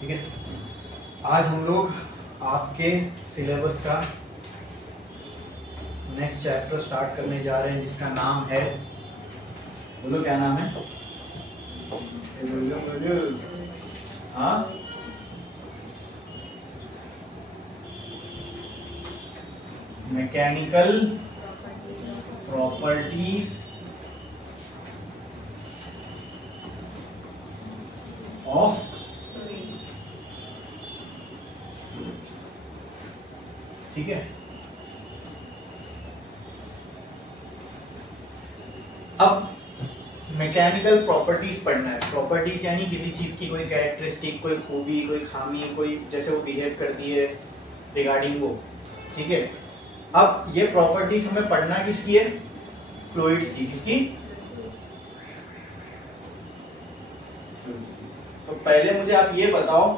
ठीक है, आज हम लोग आपके सिलेबस का नेक्स्ट चैप्टर स्टार्ट करने जा रहे हैं जिसका नाम है, बोलो क्या नाम है? हाँ, मैकेनिकल प्रॉपर्टीज ऑफ ठीक है। अब मैकेनिकल प्रॉपर्टीज पढ़ना है। प्रॉपर्टीज यानी किसी चीज की कोई कैरेक्टरिस्टिक, कोई खूबी, कोई खामी, कोई जैसे वो बिहेव करती है रिगार्डिंग वो, ठीक है। अब ये प्रॉपर्टीज हमें पढ़ना किसकी है? फ्लूइड्स की। किसकी? तो पहले मुझे आप ये बताओ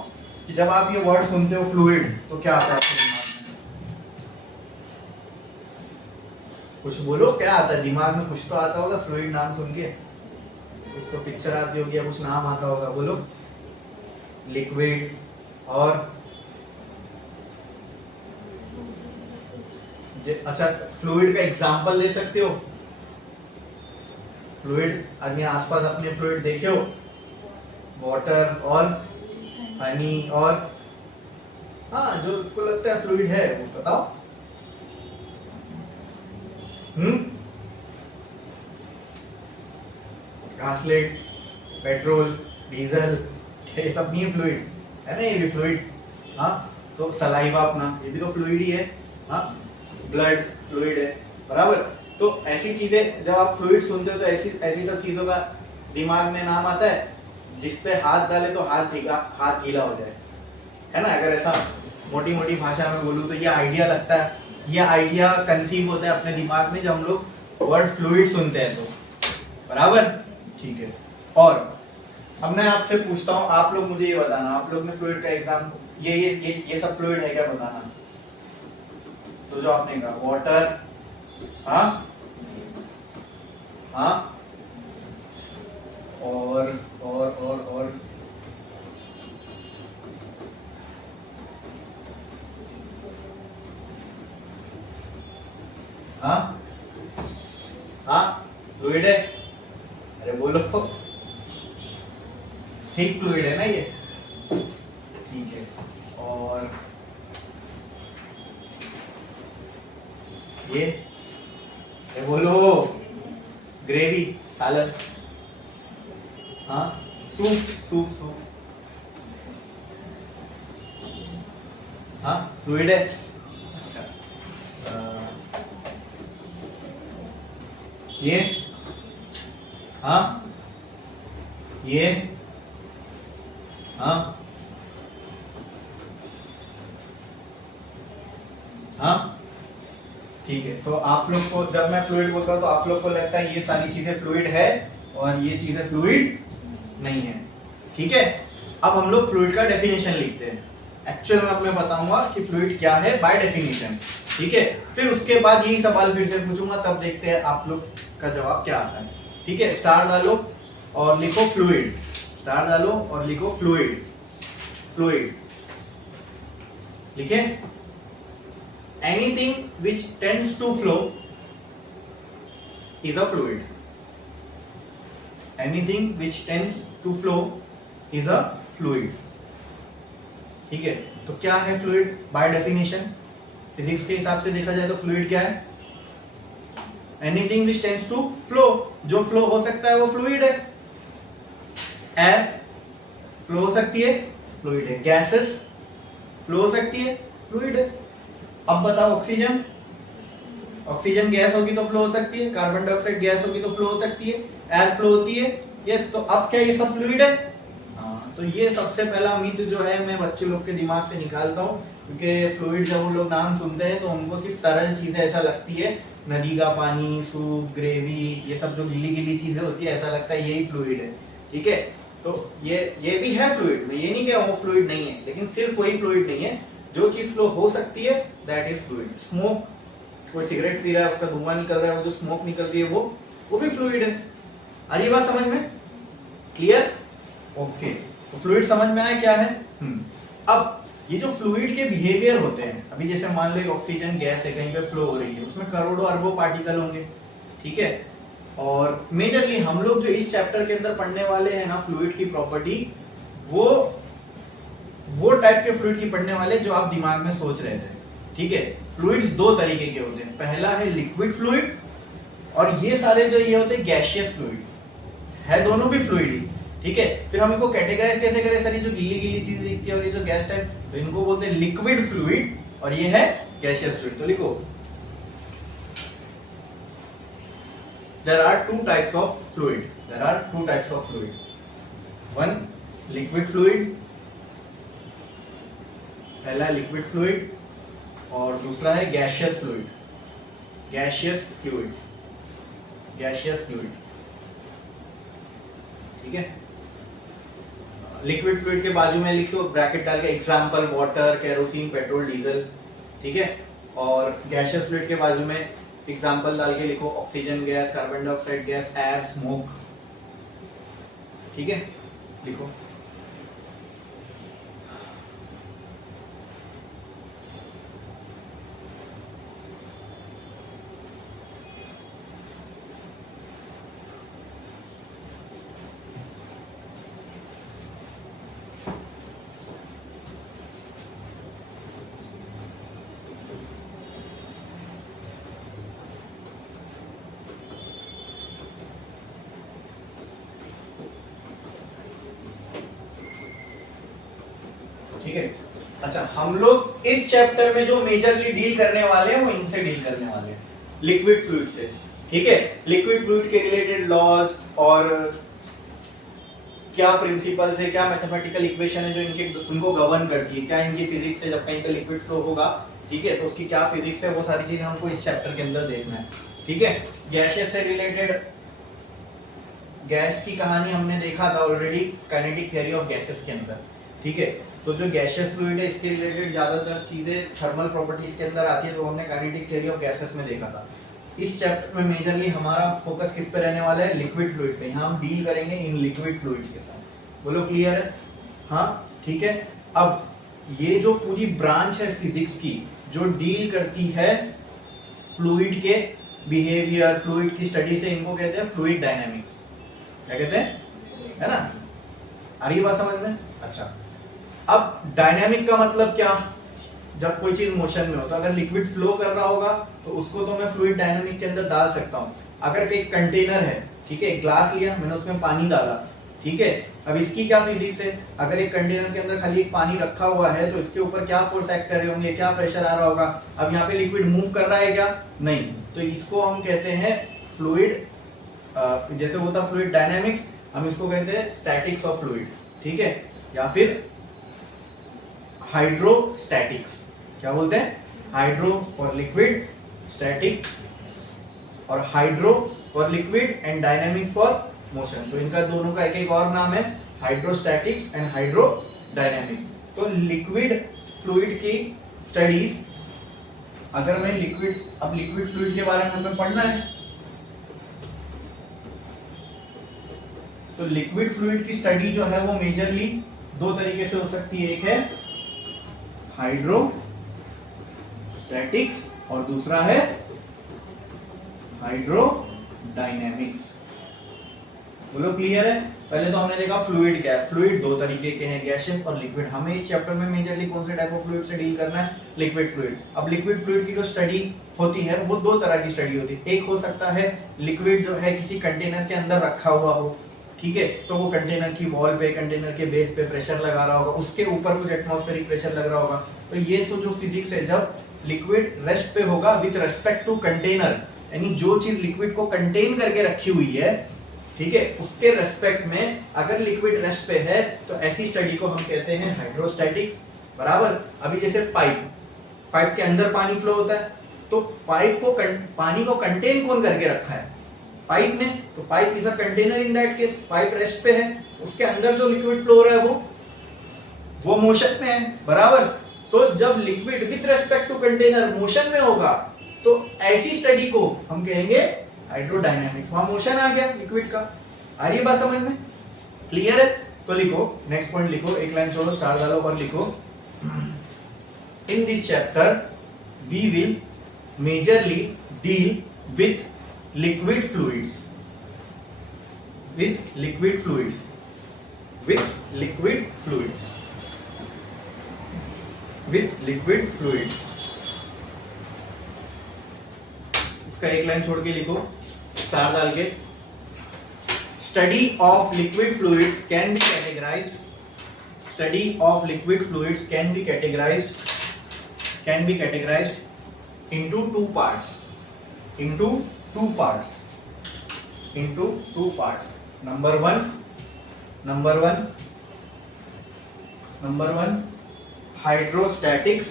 कि जब आप ये वर्ड सुनते हो फ्लूइड तो क्या आता है आपके दिमाग में? कुछ बोलो, क्या आता है दिमाग में? कुछ तो आता होगा फ्लूइड नाम सुन के, कुछ तो पिक्चर आती होगी या कुछ नाम आता होगा। बोलो। लिक्विड और अच्छा, फ्लूइड का एग्जांपल दे सकते हो? फ्लूइड अपने आसपास अपने फ्लूइड देखे हो? वाटर और हनी और हाँ, जो को लगता है फ्लूइड है वो बताओ। घासलेट, पेट्रोल, डीजल, ये सब नहीं है फ्लूइड, है ना? ये भी फ्लूइड। हाँ, तो सलाइवा अपना, ये भी तो फ्लूइड ही है। हाँ, ब्लड फ्लूइड है, बराबर। तो ऐसी चीजें जब आप फ्लूइड सुनते हो तो ऐसी ऐसी सब चीजों का दिमाग में नाम आता है जिसपे हाथ डाले तो हाथ भीगा, हाथ गीला हो जाए, है ना? अगर ऐसा मोटी मोटी भाषा में बोलूं तो ये आइडिया लगता है, ये आइडिया कंसीव होता है अपने दिमाग में जब हम लोग वर्ड फ्लूइड सुनते हैं तो, बराबर। ठीक है, और अब मैं आपसे पूछता हूँ, आप लोग मुझे ये बताना, आप लोग ने फ्लूइड का एग्जाम ये सब फ्लूइड है क्या बताना? तो जो आपने कहा वाटर, हाँ हाँ, और हाँ हाँ, फ्लूइड है। अरे बोलो, ठीक फ्लूइड है ना ये? ठीक है, और ये बोलो, ग्रेवी, सालन, हाँ, सूप सूप सूप, हाँ, फ्लूइड है। अच्छा, ये, हाँ, ये, हाँ हाँ, ठीक है। तो आप लोग को जब मैं फ्लूइड बोलता हूँ तो आप लोग को लगता है ये सारी चीजें फ्लूइड है और ये चीजें फ्लूइड नहीं है, ठीक है। अब हम लोग फ्लूइड का डेफिनेशन लिखते हैं। एक्चुअल में अब मैं बताऊंगा कि फ्लूइड क्या है बाय डेफिनेशन, ठीक है। फिर उसके बाद यही सवाल फिर से पूछूंगा, तब देखते हैं आप लोग का जवाब क्या आता है, ठीक है। स्टार डालो और लिखो फ्लूइड, स्टार डालो और लिखो फ्लूइड, फ्लूइड लिखे। Anything which tends to flow is a fluid. Anything which tends to flow is a fluid. ठीक है, तो क्या है फ्लूइड बाय डेफिनेशन? फिजिक्स के हिसाब से देखा जाए तो फ्लूइड क्या है? Anything which tends to flow, जो फ्लो हो सकता है वो फ्लूइड है। एयर फ्लो हो सकती है, फ्लूइड है। गैसेस फ्लो हो सकती है, फ्लूइड है। अब बताओ ऑक्सीजन, ऑक्सीजन गैस होगी तो फ्लो हो सकती है, कार्बन डाइऑक्साइड गैस होगी तो फ्लो हो सकती है, एयर फ्लो होती है, यस। तो अब क्या ये सब फ्लूइड है? हाँ, तो ये सबसे पहला मिथ जो है मैं बच्चे लोग के दिमाग से निकालता हूँ, क्योंकि फ्लूइड जब वो लोग नाम सुनते हैं तो उनको सिर्फ तरल चीजें ऐसा लगती है, नदी का पानी, सूप, ग्रेवी, ये सब जो गीली गीली चीजें होती है, ऐसा लगता है यही फ्लूइड है, ठीक है। तो ये भी है फ्लूइड, मैं ये नहीं कह रहा हूँ फ्लूइड नहीं है, लेकिन सिर्फ वही फ्लूइड नहीं है, जो चीज फ्लो हो सकती है दैट इज फ्लूइड। स्मोक, कोई सिगरेट पी रहा है उसका धुआं निकल रहा है, वो जो स्मोक निकल रही है वो भी फ्लूइड है। आ रही बात समझ में? क्लियर? ओके। तो फ्लूइड समझ में आया क्या है। अब ये जो फ्लूइड के बिहेवियर होते हैं, अभी जैसे मान लो एक ऑक्सीजन गैस है कहीं पे फ्लो हो रही है, उसमें करोड़ों अरबों पार्टिकल होंगे, ठीक है। और मेजरली हम लोग जो इस चैप्टर के अंदर पढ़ने वाले हैं ना फ्लूइड की प्रॉपर्टी, वो टाइप के फ्लूइड की पढ़ने वाले जो आप दिमाग में सोच रहे थे, ठीक है। फ्लूइड्स दो तरीके के होते हैं, पहला है लिक्विड फ्लूइड और ये सारे जो ये होते हैं गैसियस फ्लूइड, है दोनों भी फ्लूइड ही, ठीक है। फिर हम इनको कैटेगराइज कैसे करें सर, ये जो गीली गीली चीज दिखती है और ये जो गैस टाइप, तो इनको बोलते हैं लिक्विड फ्लूइड और ये है गैसियस फ्लूइड। तो लिखो there are two types of fluid, one liquid fluid, पहला लिक्विड फ्लूइड और दूसरा है गैसियस फ्लूइड, ठीक है। लिक्विड फ्लूइड के बाजू में लिख दो ब्रैकेट डाल के example water, kerosene, petrol, diesel, ठीक है। और गैसियस फ्लूइड के बाजू में एग्जाम्पल डाल के लिखो oxygen gas, carbon dioxide gas, air, smoke, ठीक है, लिखो। ठीक है। अच्छा, हम लोग इस चैप्टर में जो मेजरली डील करने वाले हैं वो इनसे डील करने वाले हैं, लिक्विड फ्लूइड से, ठीक है। लिक्विड फ्लूइड के रिलेटेड लॉज और क्या प्रिंसिपल्स है, क्या मैथमेटिकल इक्वेशन है जो उनको गवर्न करती है, क्या इनकी फिजिक्स है, जब कहीं पे लिक्विड फ्लो होगा, ठीक है, तो उसकी क्या फिजिक्स है, वो सारी चीजें हमको इस चैप्टर के अंदर देखना है, ठीक है। गैसेस से रिलेटेड गैस की कहानी हमने देखा था already kinetic theory of gases के अंदर, ठीक है। तो जो गैसियस फ्लूइड है इसके रिलेटेड ज्यादातर चीजें थर्मल प्रॉपर्टीज के अंदर आती है, तो हमने काइनेटिक थ्योरी ऑफ गैसेस में देखा था। इस चैप्टर में मेजरली हमारा फोकस किस पे रहने वाला है, लिक्विड फ्लूइड पे। यहाँ हम डील करेंगे इन लिक्विड फ्लूइड्स के साथ। बोलो क्लियर है? हाँ, ठीक है। अब ये जो पूरी ब्रांच है फिजिक्स की जो डील करती है फ्लूइड के बिहेवियर, फ्लूइड की स्टडी से, इनको कहते हैं फ्लूइड डायनेमिक्स। क्या कहते हैं, है ना? आ रही बात समझ में? अच्छा, अब डायनामिक का मतलब क्या? जब कोई चीज मोशन में हो, तो अगर लिक्विड फ्लो कर रहा होगा तो उसको तो मैं फ्लूइड डायनामिक के अंदर डाल सकता हूं। अगर एक कंटेनर है, ठीक है, एक ग्लास लिया मैंने, उसमें पानी डाला, ठीक है, अब इसकी क्या फिजिक्स है? अगर एक कंटेनर के अंदर खाली एक पानी रखा हुआ है तो इसके ऊपर क्या फोर्स एक्ट कर रहे होंगे, क्या प्रेशर आ रहा होगा? अब यहाँ पे लिक्विड मूव कर रहा है क्या? नहीं। तो इसको हम कहते हैं फ्लूइड, जैसे वो था फ्लूइड डायनामिक्स, हम इसको कहते हैं स्टैटिक्स ऑफ फ्लूइड, ठीक है, या फिर हाइड्रोस्टैटिक्स। क्या बोलते हैं? हाइड्रो फॉर लिक्विड, स्टैटिक और hydro for liquid and dynamics for motion. तो इनका दोनों का एक एक और नाम है, हाइड्रोस्टैटिक्स एंड हाइड्रोडायनामिक्स। तो लिक्विड फ्लूइड की स्टडीज, अगर मैं लिक्विड फ्लूइड के बारे में हमें पढ़ना है, तो लिक्विड फ्लूइड की स्टडी जो है वो मेजरली दो तरीके से हो सकती है। एक है हाइड्रोस्टैटिक्स और दूसरा है हाइड्रोडायनेमिक्स। बोलो क्लियर है? पहले तो हमने देखा फ्लूइड क्या है। फ्लूइड दो तरीके के हैं, गैसियस और लिक्विड। हमें इस चैप्टर में मेजरली कौन से टाइप ऑफ फ्लूइड से डील करना है? Liquid fluid. अब लिक्विड फ्लूइड की जो स्टडी होती है वो दो तरह की स्टडी होती है। एक हो सकता है लिक्विड जो है किसी कंटेनर के अंदर रखा हुआ हो, ठीक है, तो वो कंटेनर की वॉल पे, कंटेनर के बेस पे प्रेशर लगा रहा होगा, उसके ऊपर कुछ एटमॉस्फेरिक प्रेशर लग रहा होगा। तो ये तो जो फिजिक्स है, जब लिक्विड रेस्ट पे होगा विद रेस्पेक्ट टू कंटेनर, यानी जो चीज लिक्विड को कंटेन करके रखी हुई है, ठीक है, उसके रेस्पेक्ट में अगर लिक्विड रेस्ट पे है तो ऐसी स्टडी को हम कहते हैं हाइड्रोस्टैटिक्स। बराबर। अभी जैसे पाइप के अंदर पानी फ्लो होता है, तो पानी को कंटेन कौन करके रखा है? पाइप ने। तो pipe is a container in that case. Pipe rest पे है, उसके अंदर जो लिक्विड फ्लो हो रहा है वो मोशन में है। बराबर। तो जब liquid with respect to container motion में होगा तो ऐसी स्टडी को हम कहेंगे हाइड्रोडायनामिक्स। वहां मोशन आ गया लिक्विड का। आ रही है बात समझ में? क्लियर है? तो लिखो, नेक्स्ट पॉइंट लिखो, एक लाइन छोड़ो, स्टार डालो और लिखो, in this chapter we will majorly deal with liquid fluids, with liquid fluids, with liquid fluids, with liquid fluids. इसका एक लाइन छोड़ के लिखो, स्टार डाल के, study of liquid fluids can be categorised, study of liquid fluids can be categorised into two parts, into two parts, into two parts. Number one hydrostatics,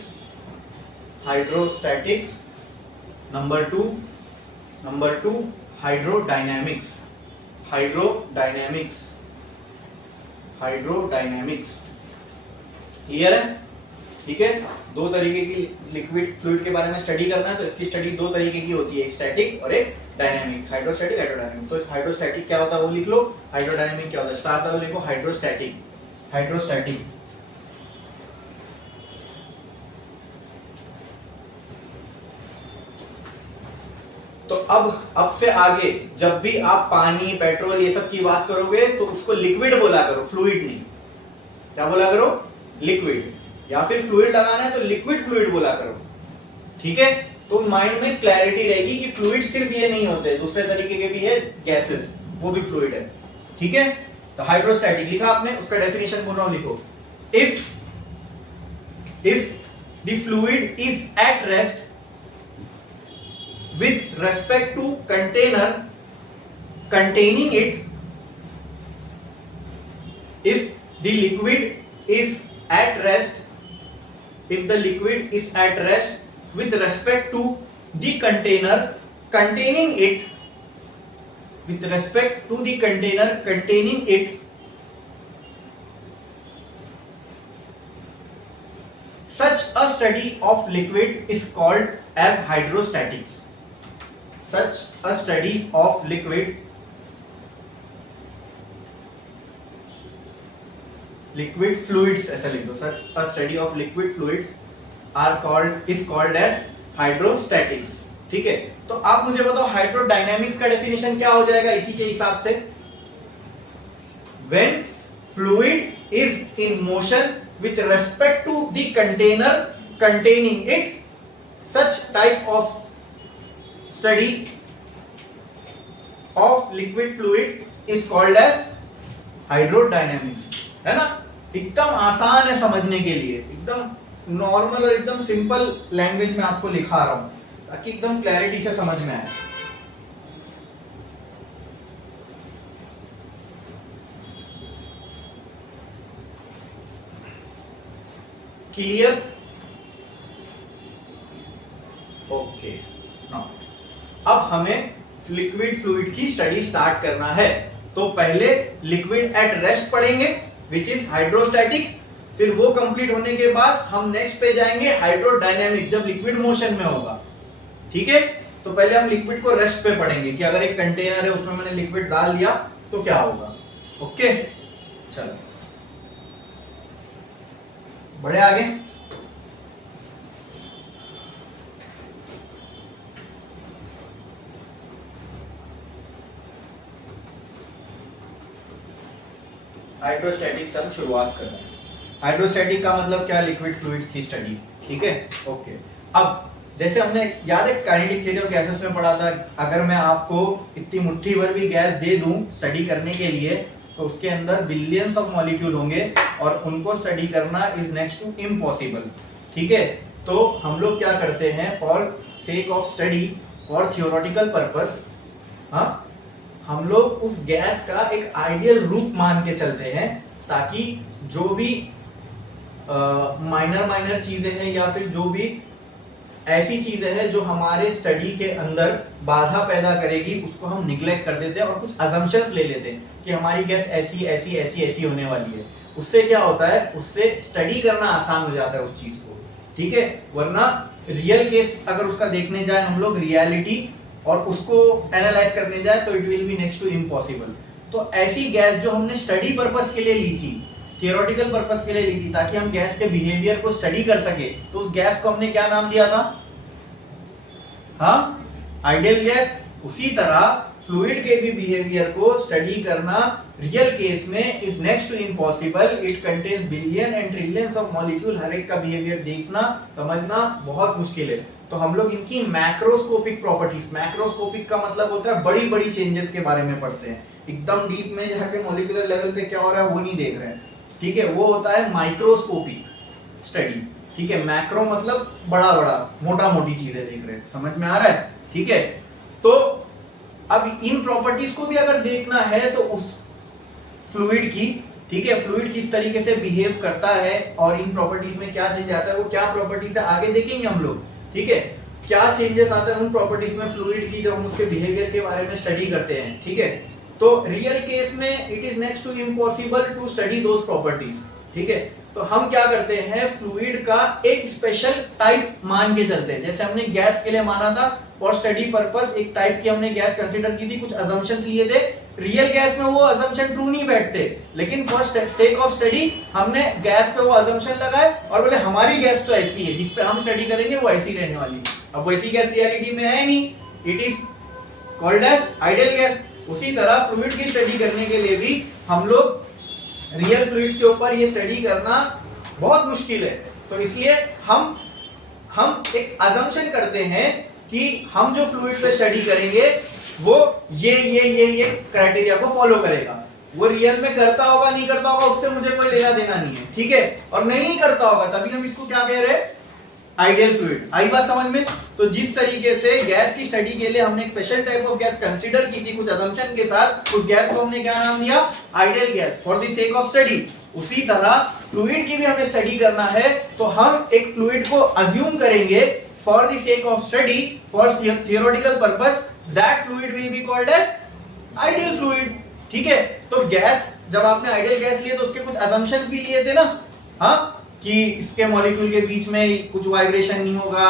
number two hydrodynamics, clear है? ठीक है, दो तरीके की liquid fluid के बारे में study करना है, तो इसकी स्टडी दो तरीके की होती है, एक स्टैटिक और एक डायनामिक, हाइड्रोस्टैटिक हाइड्रोडायनेमिक। तो हाइड्रोस्टैटिक क्या होता है वो लिख लो, हाइड्रोडायनेमिक क्या होता है, स्टार डालो, लिखो हाइड्रोस्टैटिक। तो अब से आगे जब भी आप पानी, पेट्रोल ये सब की बात करोगे तो उसको लिक्विड बोला करो, फ्लूइड नहीं। क्या बोला करो? लिक्विड। या फिर फ्लूइड लगाना है तो लिक्विड फ्लूइड बोला करो, ठीक है? तो माइंड में क्लैरिटी रहेगी कि फ्लूइड सिर्फ ये नहीं होते, दूसरे तरीके के भी है, गैसेस, वो भी फ्लूइड है, ठीक है? तो हाइड्रोस्टैटिक लिखा आपने, उसका डेफिनेशन बोल रहा हूं, लिखो, if the fluid is at rest with respect to container containing it, if the liquid is at rest with respect to the container containing it, with respect to the container containing it, such a study of liquid is called as hydrostatics. Such a study of liquid fluids, ऐसा लिख दो, such a study of liquid fluids is called as hydrostatics, ठीक है? तो आप मुझे बताओ hydrodynamics का डेफिनेशन क्या हो जाएगा इसी के हिसाब से, when fluid is in motion with respect to the container containing it, such type of study of liquid fluid is called as hydrodynamics, है ना? एकदम आसान है समझने के लिए, एकदम नॉर्मल और एकदम सिंपल लैंग्वेज में आपको लिखा रहा हूं ताकि एकदम क्लैरिटी से समझ में आए। क्लियर? ओके, अब हमें लिक्विड फ्लूइड की स्टडी स्टार्ट करना है, तो पहले लिक्विड एट रेस्ट पढ़ेंगे विच इज हाइड्रोस्टैटिक्स, फिर वो कंप्लीट होने के बाद हम नेक्स्ट पे जाएंगे हाइड्रोडायनेमिक्स, जब लिक्विड मोशन में होगा, ठीक है? तो पहले हम लिक्विड को रेस्ट पे पढ़ेंगे कि अगर एक कंटेनर है उसमें मैंने लिक्विड डाल दिया तो क्या होगा। ओके, चलो बढ़े आगे। हाइड्रोस्टैटिक से हम शुरुआत कर रहे हैं। हाइड्रोस्टैटिक का मतलब क्या? लिक्विड फ्लूइड्स की स्टडी, ठीक है? ओके, अब जैसे हमने याद है काइनेटिक थ्योरी ऑफ गैसेस में पढ़ा था, अगर मैं आपको इतनी मुट्ठी भर भी गैस दे दूं स्टडी करने के लिए तो उसके अंदर बिलियंस ऑफ मॉलिक्यूल होंगे और उनको स्टडी करना इज नेक्स्ट टू इम्पॉसिबल, ठीक है? तो हम लोग क्या करते हैं, for sake of study, for theoretical purpose, हाँ, हम लोग उस गैस का एक आइडियल रूप मान के चलते हैं ताकि जो भी माइनर चीजें हैं या फिर जो भी ऐसी चीजें हैं जो हमारे स्टडी के अंदर बाधा पैदा करेगी उसको हम निग्लेक्ट कर देते हैं और कुछ अजम्पशंस ले लेते हैं कि हमारी गैस ऐसी ऐसी ऐसी ऐसी होने वाली है। उससे क्या होता है, उससे स्टडी करना आसान हो जाता है उस चीज को, ठीक है? वरना रियल केस अगर उसका देखने जाए हम लोग, रियलिटी, और उसको एनालाइज करने जाए तो it will be next to impossible. तो ऐसी गैस जो हमने स्टडी पर्पस के लिए ली थी, थियोरेटिकल पर्पस के लिए ली थी, ताकि हम गैस के बिहेवियर को स्टडी कर सके, तो उस गैस को हमने क्या नाम दिया था? हाँ, आइडियल गैस। उसी तरह फ्लूइड के भी बिहेवियर को स्टडी करना रियल केस में is next to impossible. It contains billion and trillions of molecule. हर एक का बिहेवियर देखना समझना बहुत मुश्किल है। तो हम लोग इनकी मैक्रोस्कोपिक प्रॉपर्टीज, मैक्रोस्कोपिक का मतलब होता है बड़ी बड़ी चेंजेस के बारे में पढ़ते हैं, एकदम डीप में जाके मॉलिक्यूलर लेवल पे क्या हो रहा है वो नहीं देख रहे हैं, ठीक है। वो होता है माइक्रोस्कोपिक स्टडी, ठीक है। मैक्रो मतलब बड़ा बड़ा मोटा मोटी चीजें देख रहे हैं, समझ में आ रहा है, ठीक है। तो अब इन प्रॉपर्टीज को भी अगर देखना है तो उस फ्लूइड की, ठीक है, फ्लूइड किस तरीके से बिहेव करता है और इन प्रॉपर्टीज में क्या चेंज आता है, वो क्या प्रॉपर्टीज है आगे देखेंगे हम लोग, ठीक है। क्या चेंजेस आता है उन प्रॉपर्टीज में फ्लूइड की जब हम उसके बिहेवियर के बारे में स्टडी करते हैं, ठीक है। तो रियल केस में it is next to impossible to study those properties, ठीक है। तो हम क्या करते हैं, फ्लूइड का एक स्पेशल टाइप मान के चलते हैं। जैसे हमने गैस के लिए माना था फॉर स्टडी पर्पस, एक टाइप की हमने गैस कंसीडर की थी, कुछ अजम्पशंस लिए थे। रियल गैस में वो अजम्पशन ट्रू नहीं बैठते, लेकिन फॉर सेक ऑफ स्टडी हमने गैस पे वो अजम्पशन लगाए और बोले हमारी गैस तो ऐसी है, जिस पे हम स्टडी करेंगे वो ऐसी रहने वाली। अब वैसी गैस रियलिटी में है नहीं, it is called as ideal gas. उसी तरह फ्लूइड की स्टडी करने के लिए भी हम लोग रियल फ्लूइड्स के ऊपर ये स्टडी करना बहुत मुश्किल है। तो इसलिए हम एक अजम्पशन करते हैं कि हम जो फ्लूइड पे स्टडी करेंगे वो ये क्राइटेरिया को फॉलो करेगा। वो रियल में करता होगा नहीं करता होगा उससे मुझे कोई लेना देना नहीं है, ठीक है। और नहीं करता होगा तभी हम इसको क्या कह रहे हैं, आइडियल फ्लूइड। आई बात समझ में? तो जिस तरीके से गैस की स्टडी के लिए हमने एक special type of gas consider की थी कुछ अजम्पशन के साथ, उस गैस को हमने क्या नाम दिया, ideal gas, for the sake of study. उसी तरह फ्लूइड की भी हमें स्टडी करना है तो हम एक फ्लूइड को अज्यूम करेंगे for the sake of study, for theoretical purpose, that fluid will be called as ideal fluid, ठीक है। तो गैस, जब आपने आइडियल गैस लिए तो उसके कुछ अजम्पशंस भी लिए थे ना, हाँ, कि इसके मॉलिक्यूल के बीच में कुछ वाइब्रेशन नहीं होगा,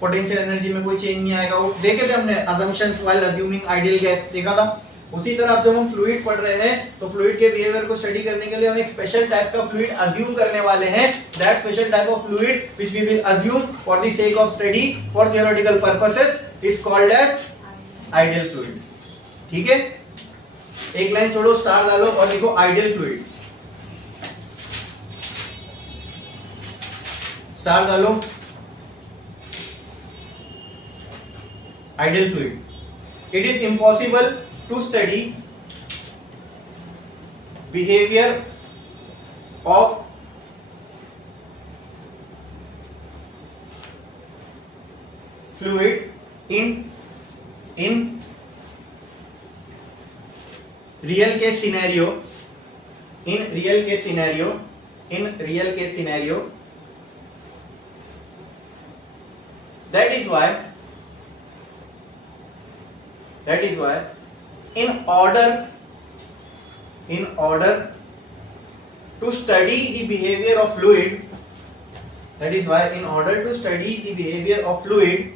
पोटेंशियल एनर्जी में कोई चेंज नहीं आएगा, वो देखे थे हमने assumptions while assuming ideal gas, देखा था। उसी तरह जब हम फ्लूइड पढ़ रहे हैं तो फ्लूइड के बिहेवियर को स्टडी करने के लिए हम एक स्पेशल टाइप का फ्लूइड अज्यूम करने वाले हैं। That special type of fluid which we will assume for the sake of study for theoretical purposes is called as ideal fluid, ठीक है। एक लाइन छोड़ो, स्टार डालो और लिखो आइडियल फ्लूइड, स्टार डालो, ideal fluid. It is impossible to study behavior of fluid in real case scenario, in real case scenario, in real case scenario. That is why in order to study the behavior of fluid, that is why in order to study the behavior of fluid,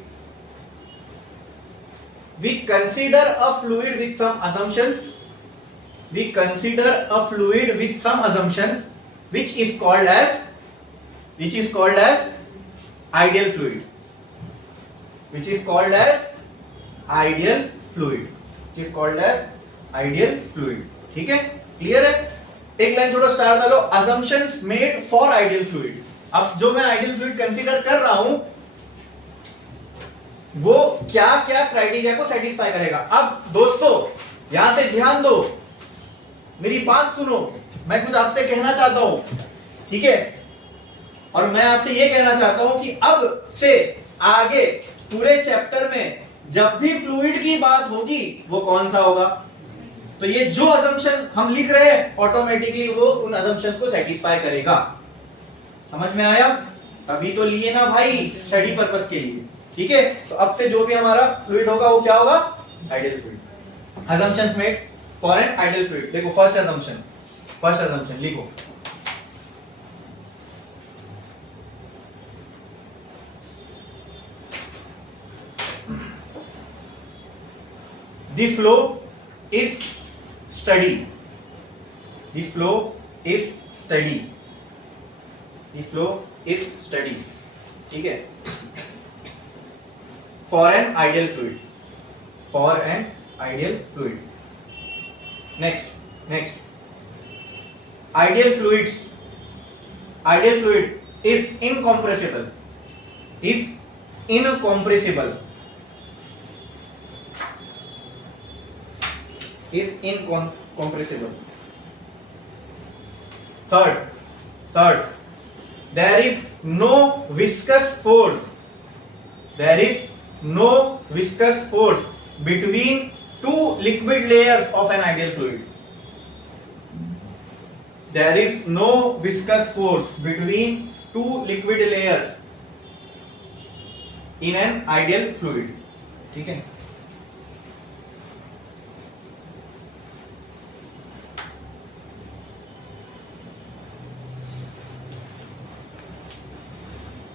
we consider a fluid with some assumptions, we consider a fluid with some assumptions which is called as ideal fluid, which is called as ideal fluid, which is called as ideal fluid, ठीक है, clear है। एक line छोड़ो, star डालो, assumptions made for ideal fluid। अब जो मैं ideal fluid consider कर रहा हूं वो क्या क्या क्राइटेरिया को सेटिस्फाई करेगा। अब दोस्तों यहां से ध्यान दो, मेरी बात सुनो, मैं कुछ आपसे कहना चाहता हूं, ठीक है। और मैं आपसे ये कहना चाहता हूं कि अब से आगे पूरे चैप्टर में जब भी फ्लूइड की बात होगी वो कौन सा होगा, तो ये जो अजम्पशन हम लिख रहे हैं ऑटोमेटिकली वो उन अजम्पशंस को सेटिस्फाई करेगा। समझ में आया? अभी तो लिए ना भाई स्टडी पर्पस के लिए, ठीक है। तो अब से जो भी हमारा फ्लूइड होगा वो क्या होगा, ideal fluid. Assumptions made for an ideal fluid. देखो फर्स्ट अजम्पशन लिखो, the flow is steady. The flow is steady. The flow is steady. ठीक है? For an ideal fluid. For an ideal fluid. Next. Ideal fluid is incompressible. Is incompressible. Is incompressible. Third, there is no viscous force. There is no viscous force between two liquid layers of an ideal fluid. There is no viscous force between two liquid layers in an ideal fluid. ठीक है?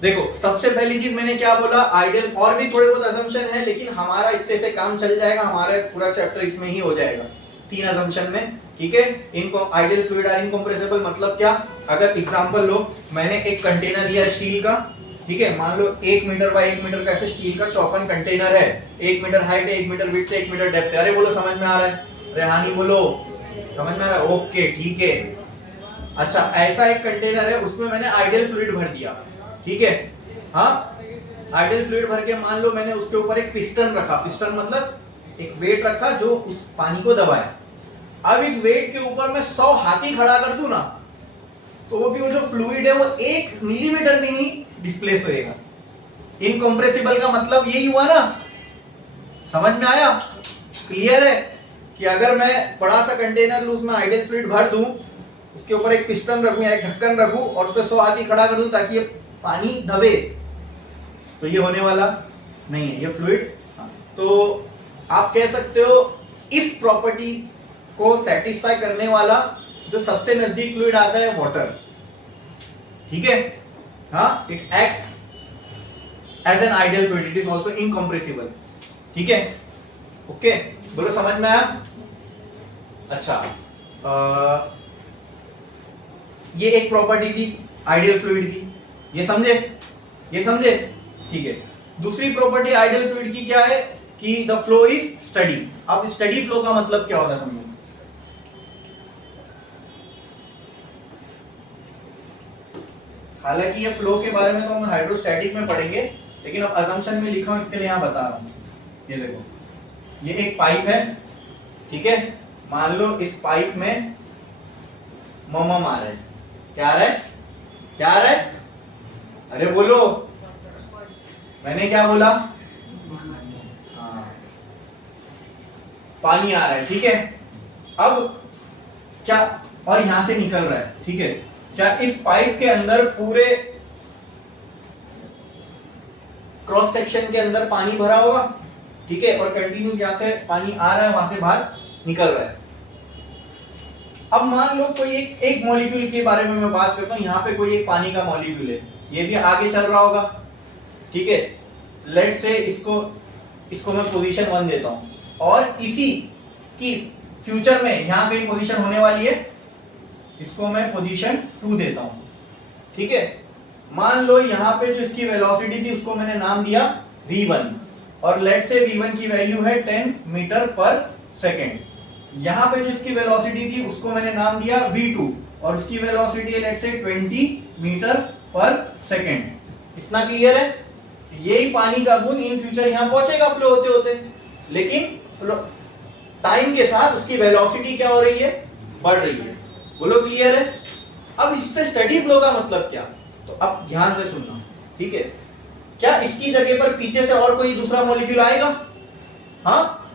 देखो, सबसे पहली चीज मैंने क्या बोला, ideal, और भी थोड़े बहुत असम्पशन है, लेकिन हमारा इतने से काम चल जाएगा, हमारा पूरा चैप्टर इसमें ही हो जाएगा, 3 असम्पशन में। ठीक है? इनको आइडियल फ्लूइड आर इनकम्प्रेसिबल मतलब क्या? अगर एग्जांपल लो, मैंने एक कंटेनर लिया स्टील का, ठीक है, मान लो 1 मीटर बाय 1 मीटर का ऐसे स्टील का चौपन कंटेनर है, 1 मीटर हाइट है, 1 मीटर विड्थ है, 1 मीटर डेप्थ है। अरे बोलो समझ में आ रहा है? रेहानी बोलो समझ में आ रहा है? ओके, ठीक है। अच्छा, ऐसा एक कंटेनर है, उसमें मैंने आइडियल फ्लूइड भर दिया, ठीक है? हाँ, आइडियल फ्लूइड भर के मान लो मैंने उसके ऊपर एक पिस्टन रखा, पिस्टन मतलब एक वेट रखा जो उस पानी को दबाए। अब इस वेट के ऊपर मैं 100 हाथी खड़ा कर दूं ना, तो वो भी वो जो फ्लूइड है वो 1 मिलीमीटर भी नहीं डिस्प्लेस होएगा। इनकम्प्रेसिबल का मतलब यही हुआ ना, समझ में आया? क्लियर है कि अगर मैं बड़ा सा कंटेनर लूं, उसमें आइडियल फ्लूइड भर दूं, उसके ऊपर एक पिस्टन रखूं या एक ढक्कन रखूं और उस पर 100 हाथी खड़ा कर दूं ताकि ये पानी दबे, तो ये होने वाला नहीं है, ये फ्लूइड। तो आप कह सकते हो इस प्रॉपर्टी को सेटिस्फाई करने वाला जो सबसे नजदीक फ्लूइड आता है वाटर, ठीक है? हाँ, it acts as an ideal fluid, it is also incompressible. ठीक है? ओके, बोलो समझ में आया? अच्छा, ये एक प्रॉपर्टी थी आइडियल फ्लूइड की, ये समझे? ठीक है। दूसरी प्रॉपर्टी आइडियल फ्लूइड की क्या है कि द फ्लो इज स्टडी। अब स्टडी फ्लो का मतलब क्या होता है समझो। हालांकि ये फ्लो के बारे में तो हम हाइड्रोस्टैटिक में पढ़ेंगे, लेकिन अब अजम्पशन में लिखा हूं इसके लिए यहां बता रहा हूं। ये देखो, ये एक पाइप है, ठीक है? मान लो इस पाइप में ममम आ रहा है, क्या आ रहा है? अरे बोलो, मैंने क्या बोला? हाँ, पानी आ रहा है, ठीक है? अब क्या, और यहां से निकल रहा है, ठीक है? क्या इस पाइप के अंदर पूरे क्रॉस सेक्शन के अंदर पानी भरा होगा, ठीक है? और कंटिन्यू जहां से पानी आ रहा है वहां से बाहर निकल रहा है। अब मान लो कोई एक मॉलिक्यूल के बारे में मैं बात करता हूं, यहां पे कोई एक पानी का मॉलिक्यूल है, ये भी आगे चल रहा होगा, ठीक है? लेट से इसको मैं पोजीशन 1 देता हूं, और इसी की फ्यूचर में यहां कहीं पोजीशन होने वाली है, इसको मैं पोजीशन 2 देता हूं, ठीक है? मान लो यहां पे जो इसकी वेलोसिटी थी उसको मैंने नाम दिया v1, और लेट से v1 की वैल्यू है 10 मीटर पर सेकेंड। यहां पे जो इसकी वेलोसिटी थी उसको मैंने नाम दिया v2, और उसकी वेलोसिटी है लेट से 20 मीटर पर सेकेंड। इतना क्लियर है? यही पानी का बूंद इन फ्यूचर यहां पहुंचेगा फ्लो होते होते, लेकिन फ्लो टाइम के साथ उसकी वेलोसिटी क्या हो रही है? बढ़ रही है। बोलो क्लियर है? अब इससे स्टडी फ्लो का मतलब क्या? तो अब ध्यान से सुनना, ठीक है? क्या इसकी जगह पर पीछे से और कोई दूसरा मॉलिक्यूल आएगा? हाँ,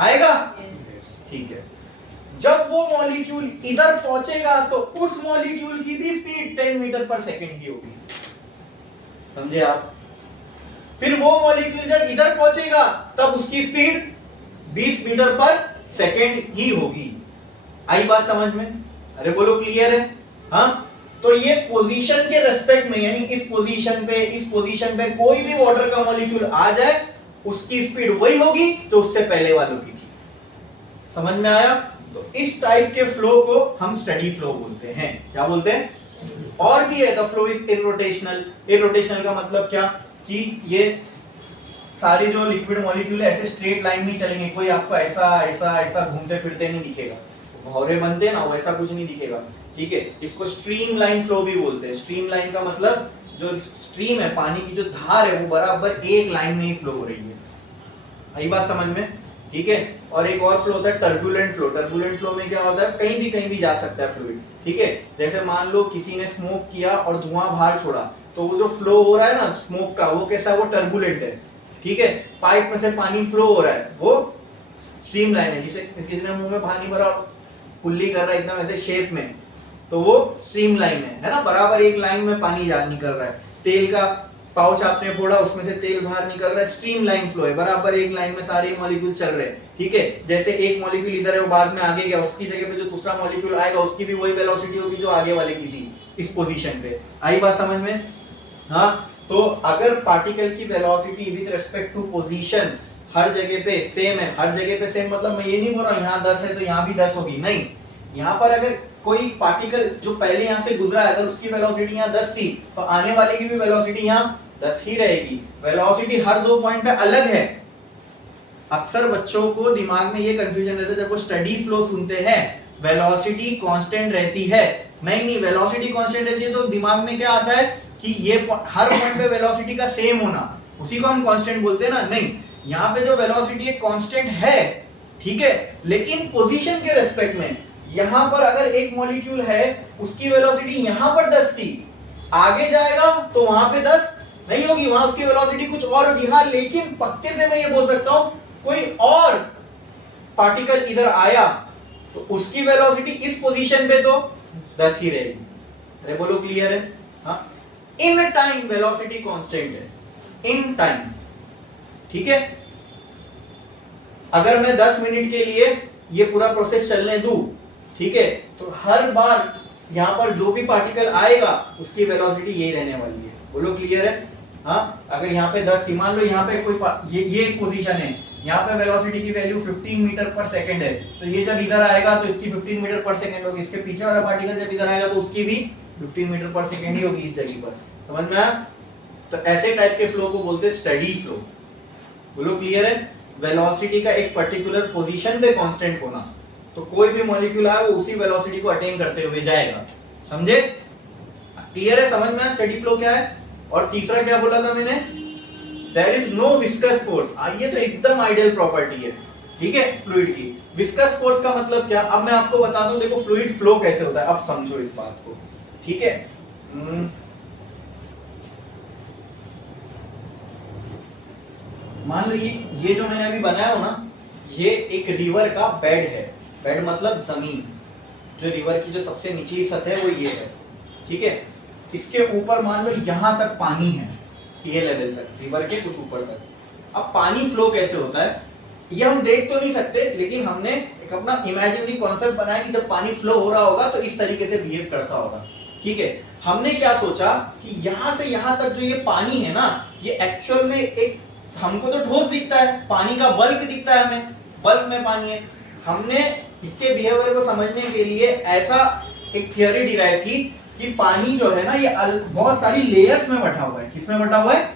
आएगा, ठीक है? जब वो मॉलिक्यूल इधर पहुंचेगा तो उस मॉलिक्यूल की भी स्पीड 10 मीटर पर सेकेंड की होगी, समझे आप? फिर वो मॉलिक्यूल जब इधर पहुंचेगा तब उसकी स्पीड 20 मीटर पर सेकेंड ही होगी। आई बात समझ में? अरे बोलो क्लियर है? हाँ, तो ये पोजीशन के रेस्पेक्ट में, यानी इस पोजीशन पे कोई भी वाटर का मॉलिक्यूल आ जाए, उसकी स्पीड वही होगी जो उससे पहले वालों की थी। समझ में आया? तो इस टाइप के फ्लो को हम स्टेडी फ्लो बोलते हैं। क्या बोलते हैं? और भी है, the flow is irrotational. Irrotational का मतलब क्या कि ये सारे जो लिक्विड मॉलिक्यूल है ऐसे स्ट्रेट लाइन में चलेंगे, कोई आपको ऐसा ऐसा ऐसा घूमते फिरते नहीं दिखेगा, भौरे बनते ना वैसा कुछ नहीं दिखेगा। ठीक है, इसको स्ट्रीम लाइन फ्लो भी बोलते हैं। स्ट्रीम लाइन का मतलब जो स्ट्रीम है, पानी की जो धार है वो बराबर एक लाइन में ही फ्लो हो रही है। आई बात समझ में? ठीक है, और एक और फ्लो होता है टर्बुलेंट फ्लो। टर्बुलेंट फ्लो में क्या होता है, कहीं भी जा सकता है फ्लूइड। ठीक है, जैसे मान लो किसी ने स्मोक किया और धुआं बाहर छोड़ा, तो वो जो फ्लो हो रहा है ना स्मोक का, वो कैसा है, वो टर्बुलेंट है। ठीक है, पाइप में से पानी फ्लो हो रहा है, वो स्ट्रीम लाइन है। जिसे किसी ने मुंह में पानी भरा और कुल्ली कर रहा है एकदम ऐसे शेप में, तो वो स्ट्रीम लाइन है ना, बराबर एक लाइन में पानी निकल रहा है। तेल का पाउच आपने फोड़ा, उसमें से तेल बाहर निकल रहा है, स्ट्रीम लाइन फ्लो है, बराबर एक लाइन में सारे मॉलिक्यूल चल रहे हैं। ठीक है, जैसे एक मॉलिक्यूल इधर है वो बाद में आगे गया, उसकी जगह पे जो दूसरा मॉलिक्यूल आएगा उसकी भी वही वेलोसिटी होगी जो आगे वाले की थी इस पोजीशन पे। आई बात समझ में? हाँ, तो अगर पार्टिकल की velocity with respect to position हर जगह पे सेम है, हर जगह पे सेम मतलब मैं ये नहीं बोल रहा यहाँ 10 है तो यहाँ भी 10 होगी, नहीं। यहाँ पर अगर कोई पार्टिकल जो पहले यहाँ से गुजरा है, अगर उसकी वेलोसिटी यहाँ 10 थी तो आने वाले की भी वेलोसिटी यहाँ 10 ही रहेगी। वेलोसिटी हर दो पॉइंट पे अलग है। अक्सर बच्चों को दिमाग में ये कंफ्यूजन रहता है जब वो स्टडी फ्लो सुनते हैं, वेलोसिटी कांस्टेंट रहती है। नहीं, वेलोसिटी कांस्टेंट रहती है तो दिमाग में क्या आता है कि ये हर पॉइंट पे वेलोसिटी का सेम होना, उसी को हम कांस्टेंट बोलते हैं ना। नहीं, यहाँ पे जो वेलोसिटी एक कांस्टेंट है, ठीक है, लेकिन पोजीशन के रेस्पेक्ट में यहां पर अगर एक मॉलिक्यूल है उसकी वेलोसिटी यहां पर 10 थी, आगे जाएगा तो वहां पे 10 नहीं होगी, वहां उसकी वेलोसिटी कुछ और होगी। हाँ, लेकिन पक्के से मैं ये बोल सकता हूं कोई और पार्टिकल इधर आया तो उसकी वेलोसिटी इस पोजीशन पे तो 10 ही रहेगी। अरे बोलो, क्लियर है? हाँ, इन टाइम वेलोसिटी कांस्टेंट है, इन टाइम। ठीक है, अगर मैं 10 मिनट के लिए ये पूरा प्रोसेस चलने दूं, ठीक है, तो हर बार यहां पर जो भी पार्टिकल आएगा उसकी वेलोसिटी यही रहने वाली है। बोलो, क्लियर है? हाँ, अगर यहाँ पे 10 थी, मान लो यहाँ पे कोई ये एक पोजीशन है, यहाँ पे वेलोसिटी की वैल्यू 15 मीटर पर सेकंड है, तो ये जब इधर आएगा तो इसकी 15 मीटर पर सेकंड होगी, इसके पीछे वाला पार्टिकल जब इधर आएगा तो उसकी भी 15 मीटर पर सेकंड ही होगी इस जगह पर। समझ में आया? तो ऐसे टाइप के फ्लो को बोलते हैं स्टडी फ्लो। बोलो, क्लियर है? वेलोसिटी का एक पर्टिकुलर पोजीशन पे कांस्टेंट होना, तो कोई भी मॉलिक्यूल आए वो उसी वेलोसिटी को अटेन करते हुए जाएगा। समझे? क्लियर है? समझ में आया स्टडी फ्लो क्या है? और तीसरा क्या बोला था मैंने? There is no viscous force. ये तो एकदम आइडियल प्रॉपर्टी है, ठीक है, फ्लूइड की। विस्कस फोर्स का मतलब क्या? अब मैं आपको बताता हूं, देखो फ्लूइड फ्लो कैसे होता है, अब समझो इस बात को। ठीक है, मान लो ये जो मैंने अभी बनाया हो ना, ये एक रिवर का बेड है। बेड मतलब जमीन, जो रिवर की जो सबसे निचली सतह है वो ये है। ठीक है, इसके ऊपर मान लो यहां तक पानी है, ये लेवल तक, रिवर के कुछ ऊपर तक। अब पानी फ्लो कैसे होता है ये हम देख तो नहीं सकते, लेकिन हमने एक अपना इमेजिनरी कॉन्सेप्ट बनाया कि जब पानी फ्लो हो रहा होगा तो इस तरीके से बिहेव करता होगा। ठीक है, हमने क्या सोचा कि यहां से यहां तक जो ये पानी है ना, ये एक्चुअल में एक, हमको तो ठोस दिखता है, पानी का बल्क दिखता है, हमें बल्क में पानी है। हमने इसके बिहेवियर को समझने के लिए ऐसा एक थियोरी डिराइव की कि पानी जो है ना ये बहुत सारी लेयर्स में बटा हुआ है। किसमें बटा हुआ है?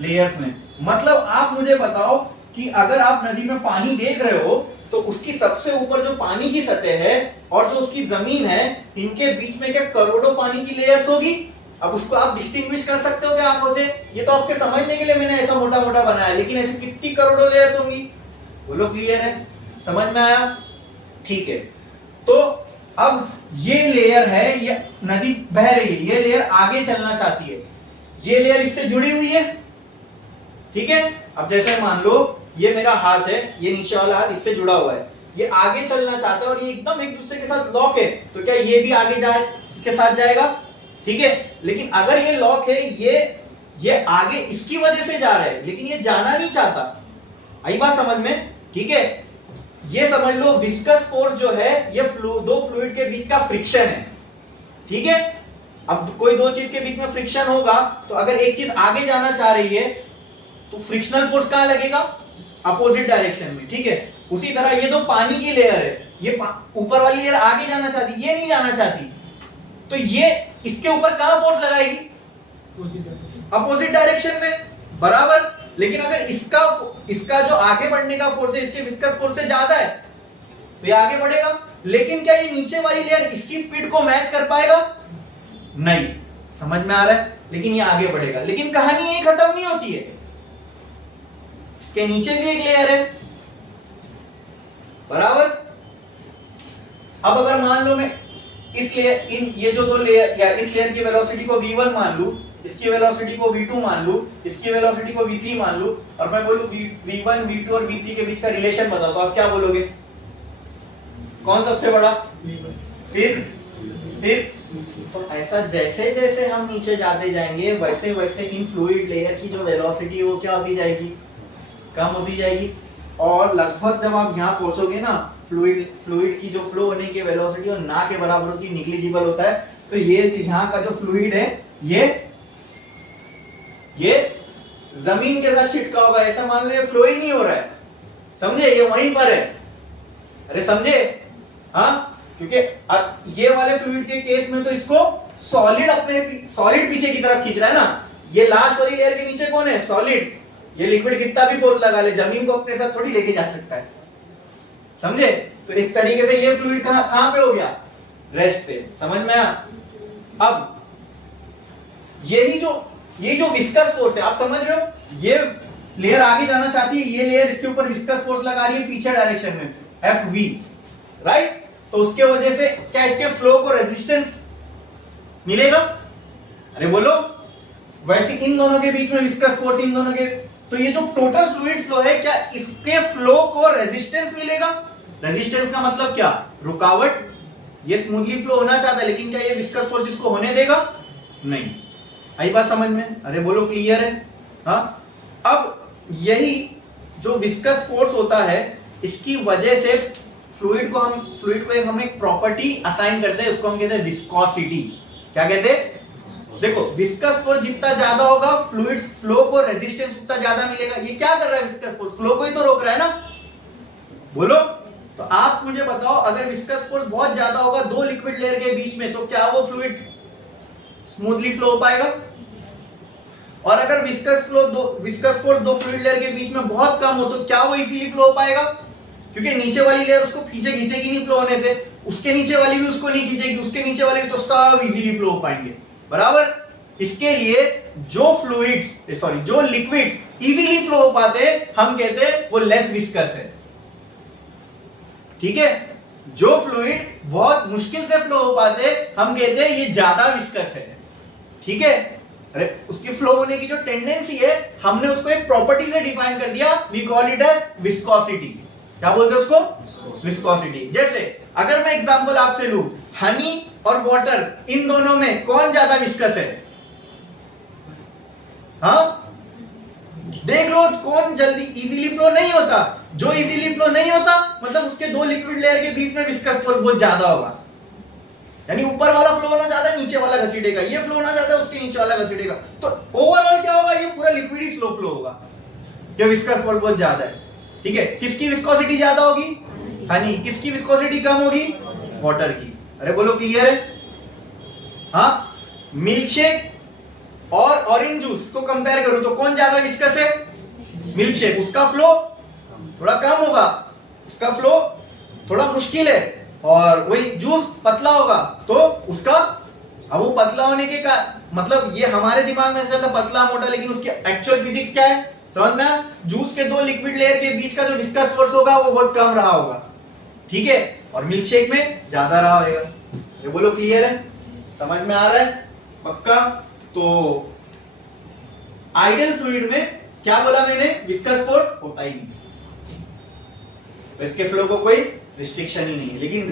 लेयर्स में। मतलब आप मुझे बताओ कि अगर आप नदी में पानी देख रहे हो तो उसकी सबसे ऊपर जो पानी की सतह है और जो उसकी जमीन है, इनके बीच में क्या करोड़ों पानी की लेयर्स होगी? अब उसको आप डिस्टिंग्विश कर सकते हो क्या आंखों से? ये तो आपके समझने के लिए मैंने ऐसा मोटा मोटा बनाया, लेकिन ऐसी कितनी करोड़ों लेयर्स होंगी? बोलो, क्लियर है? समझ में आया? ठीक है, तो अब ये लेयर है, ये नदी बह रही है, ये लेयर आगे चलना चाहती है, ये लेयर इससे जुड़ी हुई है। ठीक है, अब जैसे मान लो ये मेरा हाथ है, ये नीचे वाला हाथ इससे जुड़ा हुआ है, ये आगे चलना चाहता है और ये एकदम एक दूसरे के साथ लॉक है, तो क्या ये भी आगे जाए, इसके साथ जाएगा? ठीक है, लेकिन अगर ये लॉक है, ये आगे इसकी वजह से जा रहा है, लेकिन ये जाना नहीं चाहता। आई बात समझ में? ठीक है, ये समझ लो विस्कस फोर्स जो है ये दो फ्लूइड के बीच का फ्रिक्शन है। ठीक है, अब कोई दो चीज के बीच में फ्रिक्शन होगा तो अगर एक चीज आगे जाना चाह रही है तो फ्रिक्शनल फोर्स कहां लगेगा? अपोजिट डायरेक्शन में। ठीक है, उसी तरह ये तो पानी की लेयर है, ये ऊपर वाली लेयर आगे जाना चाहती, ये नहीं जाना चाहती, तो ये इसके ऊपर कहां फोर्स लगाएगी? अपोजिट डायरेक्शन में, बराबर। लेकिन अगर इसका जो आगे बढ़ने का फोर्स है इसके विस्कस फोर्स से ज्यादा है तो ये आगे बढ़ेगा। लेकिन क्या ये नीचे वाली लेयर इसकी स्पीड को मैच कर पाएगा? नहीं। समझ में आ रहा है? लेकिन ये आगे बढ़ेगा। लेकिन कहानी ये खत्म नहीं होती है, इसके नीचे भी एक लेयर है, बराबर। अब अगर मान लो मैं इस लेयर ये जो दो लेयर या इस लेयर की वेलोसिटी को v1 मान लू, इसकी वेलोसिटी को v2 मान लू, इसकी वेलोसिटी को v3 मान लू, और मैं बोलूं v1 v2 और v3 के बीच का रिलेशन बताओ, तो आप क्या बोलोगे? कौन सबसे बड़ा? फिर तो ऐसा जैसे जैसे हम नीचे जाते जाएंगे वैसे वैसे इन फ्लूइड लेयर की जो वेलोसिटी वो क्या होती जाएगी? कम होती जाएगी। और लगभग जब आप यहाँ पहुंचोगे ना, फ्लूइड की जो फ्लो होने की वेलोसिटी और ना के बराबर होती है, निग्लिजिबल होता है। तो ये यहाँ का जो फ्लूइड है ये जमीन के साथ छिटका होगा, ऐसा मान लो ये फ्लो ही नहीं हो रहा है, समझे? ये वहीं पर है। अरे समझे? हाँ, क्योंकि अब ये वाले फ्लूइड के केस में तो इसको सॉलिड पीछे की तरफ खींच रहा है ना। ये लास्ट वाली लेयर के नीचे कौन है? सॉलिड। ये लिक्विड कितना भी फोर्स लगा ले, जमीन को अपने साथ थोड़ी लेके जा सकता है, समझे? तो एक तरीके से ये फ्लूइड कहां पे हो गया? रेस्ट पे। समझ में आया? अब ये जो विस्कस फोर्स है, आप समझ रहे हो? ये लेयर आगे जाना चाहती है, ये लेयर इसके ऊपर विस्कस फोर्स लगा रही है पीछे डायरेक्शन में, Fv, राइट? तो उसके वजह से क्या इसके फ्लो को रेजिस्टेंस मिलेगा? अरे बोलो। वैसे इन दोनों के बीच में विस्कस फोर्स, इन दोनों के, तो ये जो टोटल फ्लूइड फ्लो है, क्या इसके फ्लो को रेजिस्टेंस मिलेगा? रेजिस्टेंस का मतलब क्या? रुकावट। ये स्मूथली फ्लो होना चाहता है, लेकिन क्या ये विस्कस फोर्स इसको होने देगा? नहीं। आई बात समझ में? अरे बोलो, क्लियर है? हाँ। अब यही जो विस्कस फोर्स होता है, इसकी वजह से फ्लूइड को हम एक प्रॉपर्टी असाइन करते हैं, उसको हम कहते हैं विस्कोसिटी। क्या कहते हैं? देखो, विस्कस फोर्स जितना ज्यादा होगा, फ्लूइड फ्लो को रेजिस्टेंस उतना ज्यादा मिलेगा। ये क्या कर रहा है? विस्कस फोर्स फ्लो को ही तो रोक रहा है ना। बोलो। तो आप मुझे बताओ, अगर विस्कस फोर्स बहुत ज्यादा होगा दो लिक्विड लेयर के बीच में, तो क्या वो फ्लूइड स्मूथली फ्लो हो पाएगा? और अगर विस्कस फोर्स दो फ्लूइड लेयर के बीच में बहुत कम हो, तो क्या वो इजीली फ्लो हो पाएगा? क्योंकि नीचे वाली लेयर उसको पीछे खींचेगी नहीं फ्लो होने से, उसके नीचे वाली भी उसको नहीं खींचेगी, उसके नीचे वाली भी, तो सब इजीली फ्लो हो पाएंगे, बराबर। इसके लिए जो लिक्विड्स इजीली फ्लो हो पाते हैं, हम कहते हैं वो लेस विस्कस है, ठीक है? जो फ्लूइड बहुत मुश्किल से फ्लो हो पाते हैं, हम कहते हैं ये ज्यादा विस्कस है, ठीक है? अरे उसकी फ्लो होने की जो टेंडेंसी है, हमने उसको एक प्रॉपर्टी से डिफाइन कर दिया, we call it as viscosity. क्या बोलते हैं उसको? विस्कोसिटी। जैसे अगर मैं एग्जांपल आपसे लूं, हनी और वाटर, इन दोनों में कौन ज्यादा विस्कस है? हाँ, देख लो कौन जल्दी इजीली फ्लो नहीं होता। जो इजीली फ्लो नहीं होता, मतलब उसके दो लिक्विड लेयर के बीच में विस्कस फोर्स बहुत ज्यादा होगा, यानी ऊपर वाला फ्लो होना ज्यादा, नीचे वाला घसीटेगा। ये फ्लो होना ज्यादा, उसके नीचे वाला घसीटेगा। तो ओवरऑल क्या होगा? ये पूरा लिक्विड ही स्लो फ्लो होगा, ये विस्कस फोर्स बहुत ज्यादा है, ठीक है? किसकी विस्कोसिटी ज्यादा होगी? हनी। किसकी विस्कोसिटी कम होगी? वाटर की। अरे बोलो, क्लियर है? हाँ। मिल्क शेक और ऑरेंज जूस को कंपेयर करूं तो कौन ज्यादा विस्कस है? Milk shake. उसका फ्लो थोड़ा कम होगा, उसका फ्लो थोड़ा मुश्किल है, और वही जूस पतला होगा तो उसका, अब वो पतला होने के का मतलब ये हमारे दिमाग में चलता पतला मोटा, लेकिन उसकी एक्चुअल फिजिक्स क्या है? समझ में? जूस के दो लिक्विड लेयर के बीच का जो विस्कस फोर्स होगा वो बहुत कम रहा होगा, ठीक है? और मिल्क शेक में ज्यादा रहा होगा। ये बोलो, क्लियर है? समझ में आ रहा है? पक्का? तो आइडियल फ्लूइड में क्या बोला मैंने? विस्कस फोर्स होता ही नहीं, तो इसके फ्लो को कोई रिस्ट्रिक्शन ही नहीं है। लेकिन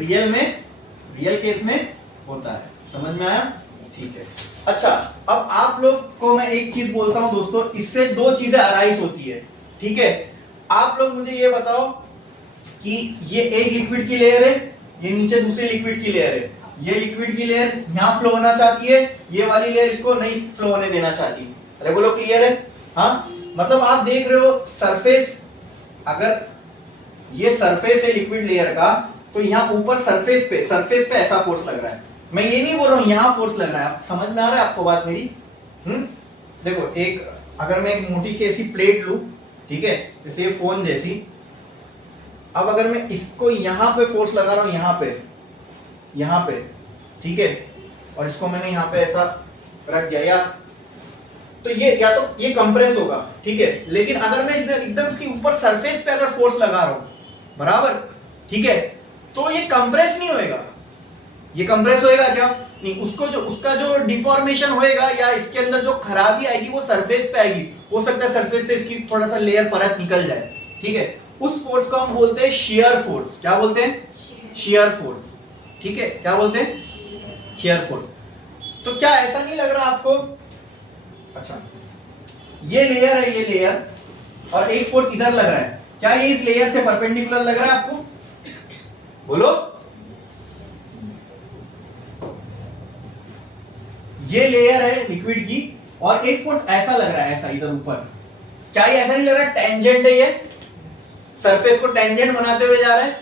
रियल केस में होता है। समझ में आया? ठीक है। अच्छा, अब आप लोग को मैं एक चीज बोलता हूं दोस्तों, इससे दो चीजें अराइज होती है, ठीक है? आप लोग मुझे ये बताओ कि ये एक लिक्विड की लेयर है, ये नीचे दूसरी लिक्विड की लेयर है। ये लिक्विड की लेयर यहां फ्लो होना चाहती है, ये वाली लेयर इसको नहीं फ्लो होने देना चाहती। अरे बोलो, क्लियर है? हाँ, मतलब आप देख रहे हो सरफेस, अगर ये सरफेस है लिक्विड लेयर का, तो यहाँ ऊपर सरफेस पे ऐसा फोर्स लग रहा है। मैं ये नहीं बोल रहा हूं यहां फोर्स लग रहा है, आप समझ में आ रहा है आपको बात मेरी? देखो एक अगर मैं एक मोटी सी ऐसी प्लेट लूं, ठीक है, जैसे ये फोन जैसी, अब अगर मैं इसको यहां पे फोर्स लगा रहा हूं, यहां पे, ठीक है, और इसको मैंने यहां पे ऐसा रख दिया, या तो ये कंप्रेस होगा, ठीक है। लेकिन अगर मैं एकदम इसके ऊपर सरफेस पे अगर फोर्स लगा रहा हूं, बराबर, ठीक है, तो ये कंप्रेस नहीं होएगा। ये कंप्रेस होएगा क्या? नहीं, उसका जो डिफॉर्मेशन होएगा या इसके अंदर जो खराबी आएगी वो सरफेस पे आएगी। हो सकता है सरफेस से इसकी थोड़ा सा लेयर परत निकल जाए, ठीक है। उस फोर्स को हम बोलते हैं शियर फोर्स। क्या बोलते हैं? शियर फोर्स, ठीक है। क्या बोलते हैं? Shear force. तो क्या ऐसा नहीं लग रहा आपको? अच्छा, ये लेयर है, ये लेयर, और एक फोर्स इधर लग रहा है, क्या ये इस लेयर से परपेंडिकुलर लग रहा है आपको? बोलो। ये लेयर है लिक्विड की और एक फोर्स ऐसा लग रहा है, ऐसा इधर ऊपर, क्या ये ऐसा नहीं लग रहा है टेंजेंट है? ये सरफेस को टेंजेंट बनाते हुए जा रहा है,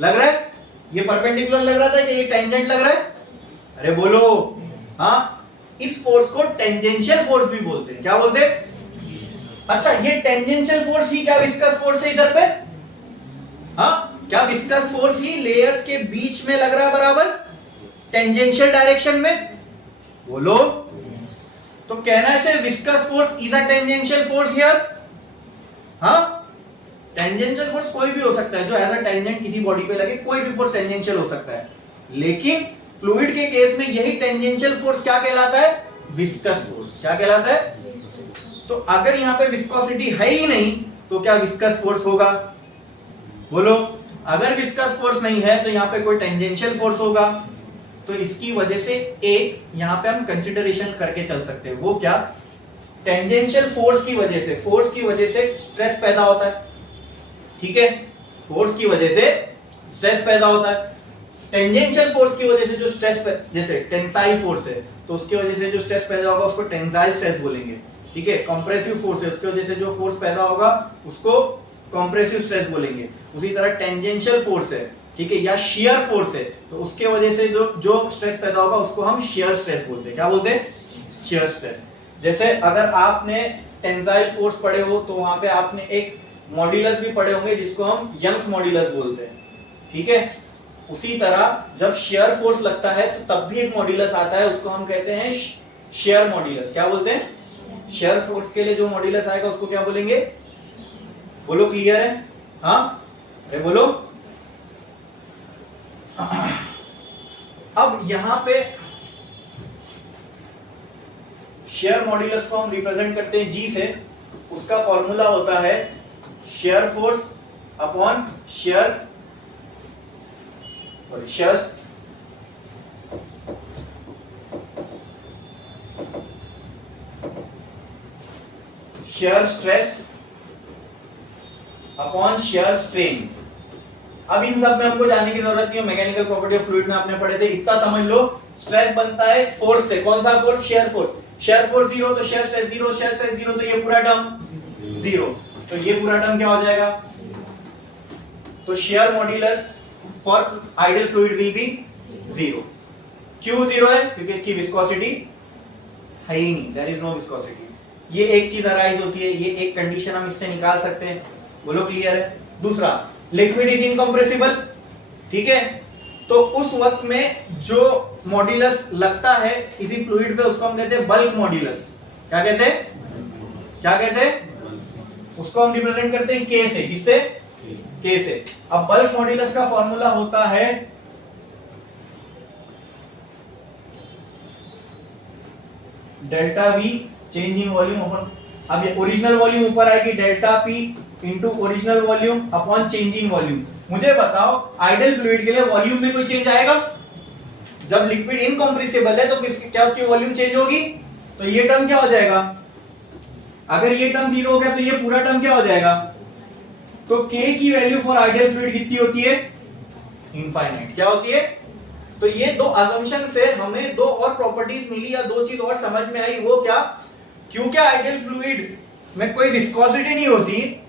लग रहा है? ये परपेंडिकुलर लग रहा था कि ये टेंजेंट लग रहा है? अरे बोलो। हाँ, इस फोर्स को टेंजेंशियल फोर्स भी बोलते हैं। क्या बोलते हैं? अच्छा, ये टेंजेंशियल फोर्स ही क्या विस्कस फोर्स है इधर पे? हाँ, क्या विस्कस फोर्स ही लेयर्स के बीच में लग रहा है बराबर टेंजेंशियल डायरेक्शन में? बोलो। तो कहना है viscous force is a tangential force here. हाँ, टेंजेंशियल फोर्स कोई भी हो सकता है, जो एज अ टेंजेंट किसी बॉडी पे लगे, कोई भी फोर्स टेंजेंशियल हो सकता है। लेकिन फ्लूइड के केस में यही टेंजेंशियल फोर्स क्या कहलाता है? Viscous force. क्या कहलाता है? तो अगर यहां पे विस्कोसिटी है ही नहीं तो क्या विस्कस फोर्स होगा? बोलो। अगर विस्कस फोर्स नहीं है तो यहां पे कोई टेंजेंशियल फोर्स होगा। तो इसकी वजह से एक यहां पे हम कंसिडरेशन करके चल सकते हैं, वो क्या? टेंजेंशियल फोर्स की वजह से स्ट्रेस पैदा होता है, ठीक है। फोर्स की वजह से स्ट्रेस पैदा होता है। टेंजेंशियल फोर्स की वजह से जो स्ट्रेस, जैसे टेंसाइल फोर्स है तो उसकी वजह से जो स्ट्रेस पैदा होगा उसको टेंसाइल स्ट्रेस बोलेंगे, ठीक है। कंप्रेसिव फोर्स है, उसकी वजह से जो फोर्स पैदा होगा उसको कंप्रेसिव स्ट्रेस बोलेंगे। उसी तरह टेंजेंशियल फोर्स है, ठीक है, या शियर फोर्स है, तो उसके वजह से जो स्ट्रेस पैदा होगा उसको हम शियर स्ट्रेस बोलते हैं। क्या बोलते हैं? Shear stress. जैसे अगर आपने टेंसाइल फोर्स पढ़े हो तो वहां पे आपने एक मॉड्यूलस भी पढ़े होंगे जिसको हम यंग्स मॉड्यूलस बोलते हैं, ठीक है। उसी तरह जब शियर फोर्स लगता है तो तब भी एक मॉड्यूलस आता है, उसको हम कहते हैं शियर मॉड्यूलस। क्या बोलते हैं? शियर फोर्स के लिए जो मॉड्यूलस आएगा उसको क्या बोलेंगे? बोलो, क्लियर है? हाँ, अरे बोलो। अब यहां पे शेयर मॉड्यूलस को हम रिप्रेजेंट करते हैं जी से। उसका फॉर्मूला होता है shear force upon shear stress upon shear strain. अब इन सब में हमको जाने की जरूरत नहीं है, मैकेनिकल प्रॉपर्टी ऑफ फ्लूइड में आपने पढ़े थे। इतना समझ लो, स्ट्रेस बनता है फोर्स से। कौन सा force? Shear force. Shear force zero तो shear stress zero, shear stress zero तो ये पूरा टर्म जीरो, तो ये पूरा टर्म क्या हो जाएगा? तो share modulus for ideal fluid will B zero. क्यों जीरो है? क्योंकि इसकी विस्कोसिटी है ही नहीं, देयर इज नो विस्कोसिटी। ये एक चीज अराइज होती है, ये एक कंडीशन हम इससे निकाल सकते हैं। बोलो, क्लियर है? दूसरा, लिक्विड इज इनकम्प्रेसिबल, ठीक है। तो उस वक्त में जो मॉड्यूलस लगता है किसी फ्लूइड पे उसको हम कहते हैं बल्क मॉड्यूलस। क्या कहते हैं? क्या कहते हैं? उसको हम रिप्रेजेंट करते हैं के से। किससे? के से। अब बल्क मॉड्यूलस का फॉर्मूला होता है delta V change in volume अपन। अब ये ओरिजिनल वॉल्यूम ऊपर आएगी, delta P into original volume upon change in volume. मुझे बताओ, आइडियल फ्लूइड के लिए वॉल्यूम में कोई चेंज आएगा? जब लिक्विड इनकम्प्रेसिबल है तो क्या उसकी वॉल्यूम चेंज होगी? तो ये टर्म क्या हो जाएगा? अगर ये टर्म जीरो हो गया तो ये पूरा टर्म क्या हो जाएगा? तो K की वैल्यू फॉर आइडियल फ्लूइड कितनी होती है? इनफाइनाइट। क्या होती है? तो ये दो असम्पशन से हमें दो और प्रॉपर्टीज मिली या दो चीज और समझ में आई। वो क्या? क्योंकि आइडियल फ्लूइड में कोई विस्कोसिटी नहीं होती,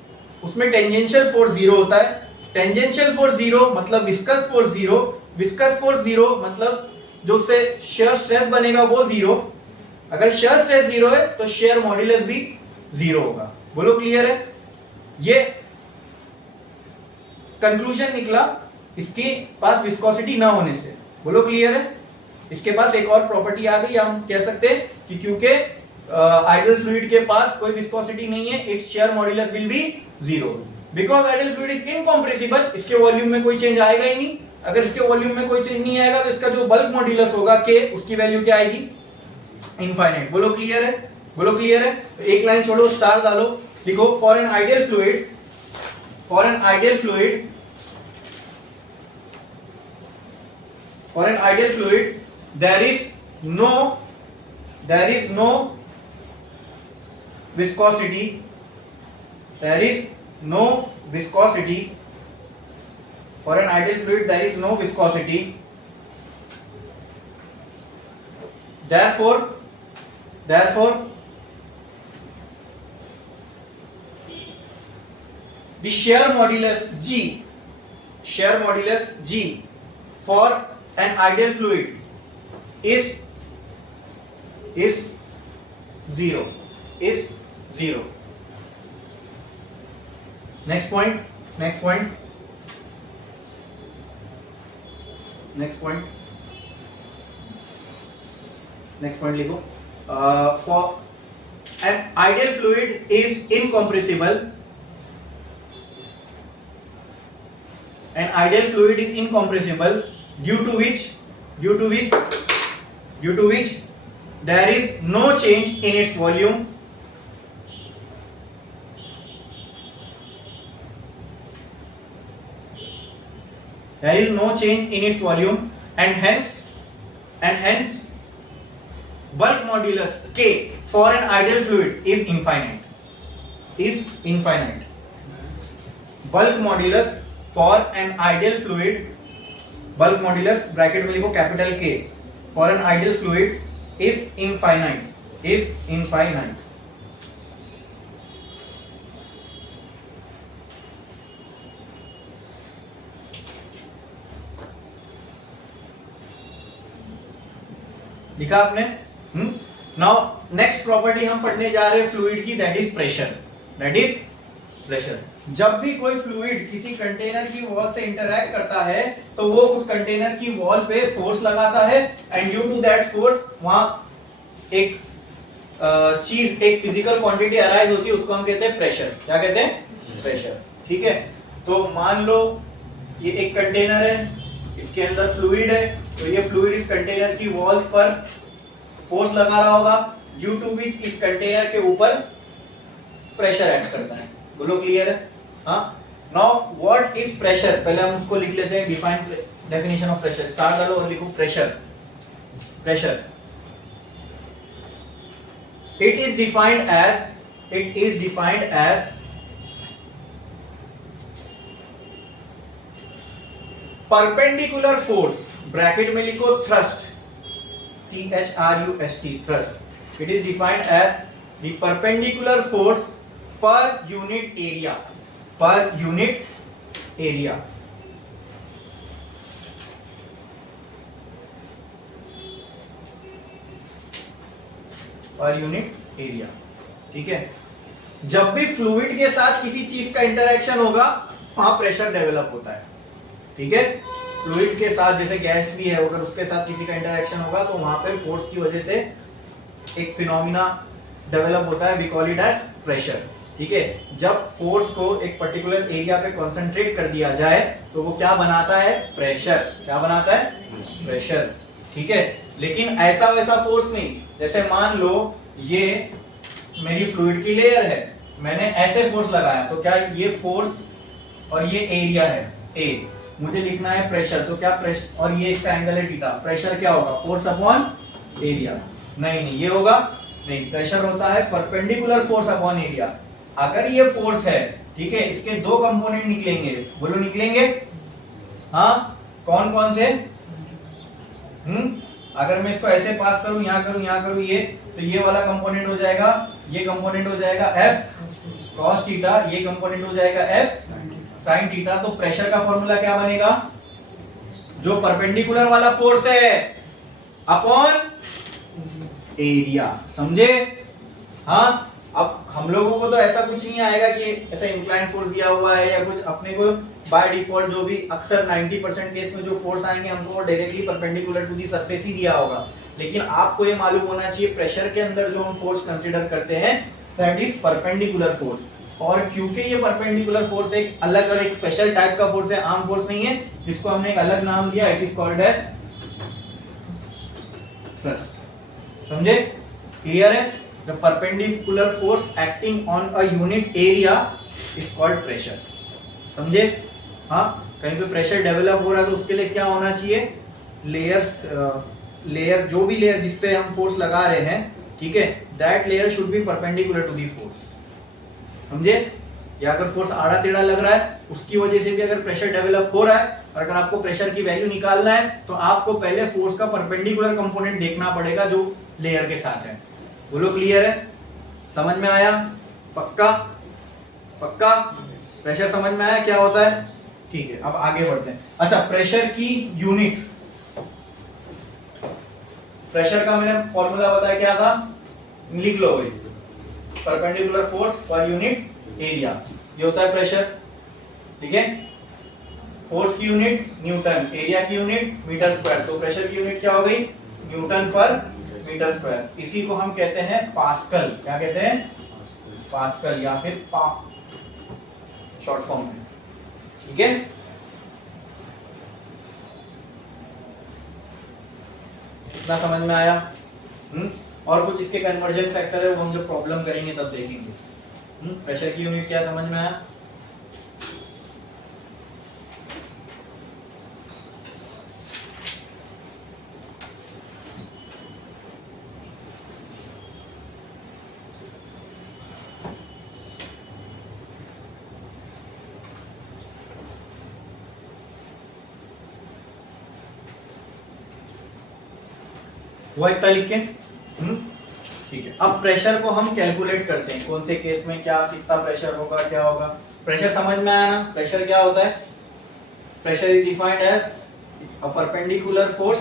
उसमें टेंजेंशियल फोर्स जीरो होता है, टेंजेंशियल फोर्स जीरो मतलब viscous force zero, viscous force zero मतलब जो उससे शेयर स्ट्रेस बनेगा वो जीरो। अगर शेयर स्ट्रेस जीरो है तो शेयर मॉड्यूलस भी जीरो होगा। बोलो क्लियर है? ये कंक्लूजन निकला इसके पास विस्कोसिटी ना होने से। बोलो क्लियर है? इसके पास एक और प्रॉपर्टी आ गई, हम कह सकते हैं कि क्योंकि आइडियल फ्लूइड के पास कोई विस्कोसिटी नहीं है, its share modulus will be zero. Because ideal fluid is incompressible, इसके वॉल्यूम में कोई चेंज आएगा ही नहीं। अगर इसके वॉल्यूम में कोई चेंज नहीं आएगा तो इसका जो बल्क मॉड्यूलस होगा के, उसकी वैल्यू क्या आएगी? इनफाइनाइट। बोलो क्लियर है? बोलो क्लियर है? एक लाइन छोड़ो, स्टार डालो, लिखो for an ideal fluid, for an ideal fluid, for an ideal fluid there is no viscosity, there is no viscosity, for an ideal fluid there is no viscosity, therefore the shear modulus G for an ideal fluid is zero. Next point लिखो। For an ideal fluid is incompressible, an ideal fluid is incompressible due to which there is no change in its volume, there is no change in its volume and hence bulk modulus K for an ideal fluid is infinite. Bulk modulus for an ideal fluid, bulk modulus bracket में लिखो capital K, for an ideal fluid is infinite. लिखा आपने? Now next property हम पढ़ने जा रहे हैं fluid की, दैट इज प्रेशर। जब भी कोई फ्लूइड किसी कंटेनर की वॉल से इंटरैक्ट करता है तो वो उस कंटेनर की वॉल पे फोर्स लगाता है and due to that force वहां एक चीज, एक फिजिकल क्वांटिटी अराइज होती है, उसको हम कहते हैं प्रेशर। क्या कहते हैं? प्रेशर। ठीक है, तो मान लो ये एक कंटेनर है, इसके अंदर फ्लूइड है, तो ये फ्लूइड इस कंटेनर की वॉल्स पर फोर्स लगा रहा होगा, ड्यू टू विच इस कंटेनर के ऊपर प्रेशर एक्ट करता है। बोलो क्लियर है? हाँ। नाउ व्हाट इज प्रेशर, पहले हम उसको लिख लेते हैं, define definition of pressure. Star डालो और लिखो pressure. It is defined as perpendicular force, bracket में लिखो thrust, THRUST, thrust. It is defined as the perpendicular force per unit area, per unit area. ठीक है, जब भी फ्लूइड के साथ किसी चीज का इंटरेक्शन होगा वहां प्रेशर डेवलप होता है। ठीक है, फ्लूइड के साथ जैसे गैस भी है, अगर उसके साथ किसी का इंटरेक्शन होगा तो वहां पे फोर्स की वजह से एक फिनोमिना डेवलप होता है, we call it as pressure. ठीक है, जब फोर्स को एक पर्टिकुलर एरिया पे कंसंट्रेट कर दिया जाए तो वो क्या बनाता है? प्रेशर। क्या बनाता है? प्रेशर। ठीक है, लेकिन ऐसा वैसा फोर्स नहीं। जैसे मान लो ये मेरी फ्लूइड की लेयर है, मैंने ऐसे फोर्स लगाया तो क्या ये फोर्स और ये एरिया है ए, मुझे लिखना है प्रेशर, तो क्या प्रेशर, और ये इसका एंगल है थीटा, प्रेशर क्या होगा? Force upon area. नहीं, ये होगा नहीं, प्रेशर होता है परपेंडिकुलर फोर्स अपॉन एरिया। अगर ये फोर्स है, ठीक है, इसके दो कंपोनेंट निकलेंगे। बोलो निकलेंगे? हाँ, कौन कौन से? अगर मैं इसको ऐसे पास करूं, यहां करूं ये, तो ये वाला कंपोनेंट हो जाएगा, ये कंपोनेंट हो जाएगा F cos थीटा, ये कंपोनेंट हो जाएगा F साइन थीटा, तो प्रेशर का फॉर्मूला क्या बनेगा, जो परपेंडिकुलर वाला फोर्स है अपॉन एरिया, समझे। हाँ, अब हम लोगों को तो ऐसा कुछ नहीं आएगा कि ऐसा इंक्लाइन फोर्स दिया हुआ है या कुछ, अपने को बाय डिफॉल्ट जो भी अक्सर 90% केस में जो फोर्स आएंगे हमको वो directly perpendicular to the surface ही दिया होगा। लेकिन आपको ये मालूम होना चाहिए प्रेशर के अंदर जो हम फोर्स कंसीडर करते हैं दैट इज परपेंडिकुलर फोर्स। और क्योंकि ये परपेंडिकुलर फोर्स एक अलग और एक स्पेशल टाइप का फोर्स है, आम फोर्स नहीं है, जिसको हमने एक अलग नाम दिया, it is called as thrust. समझे, क्लियर है। The perpendicular force acting on a unit area is called pressure. समझे। हाँ, कहीं पे प्रेशर डेवलप हो रहा है तो उसके लिए क्या होना चाहिए, लेयर जो भी लेयर जिस पे हम फोर्स लगा रहे हैं, ठीक है, that layer should be perpendicular to the force. समझे। या अगर फोर्स आड़ा टेढ़ा लग रहा है उसकी वजह से भी अगर प्रेशर डेवलप हो रहा है, और अगर आपको प्रेशर की वैल्यू निकालना है तो आपको पहले फोर्स का परपेंडिकुलर कंपोनेंट देखना पड़ेगा जो लेयर के साथ है। बोलो क्लियर है, समझ में आया, पक्का पक्का। प्रेशर समझ में आया क्या होता है, ठीक है। अब आगे बढ़ते हैं। अच्छा, प्रेशर की यूनिट, प्रेशर का मैंने फॉर्मूला बताया क्या था, लिख लो भाई, perpendicular force per unit area, ये होता है प्रेशर। ठीक है, फोर्स की यूनिट न्यूटन, एरिया की यूनिट मीटर स्क्वायर, तो प्रेशर की यूनिट क्या हो गई, न्यूटन पर मीटर स्क्वायर। इसी को हम कहते हैं पास्कल। क्या कहते हैं, पास्कल, या फिर शॉर्ट फॉर्म में। ठीक है, इतना समझ में आया। और कुछ इसके कन्वर्जन फैक्टर है वो हम जब प्रॉब्लम करेंगे तब देखेंगे। प्रेशर की यूनिट क्या समझ में आया। वो इतना लिख के, ठीक है। अब प्रेशर को हम कैलकुलेट करते हैं, कौन से केस में क्या कितना प्रेशर होगा, क्या होगा। प्रेशर समझ में आया ना, प्रेशर क्या होता है, pressure is defined as a perpendicular force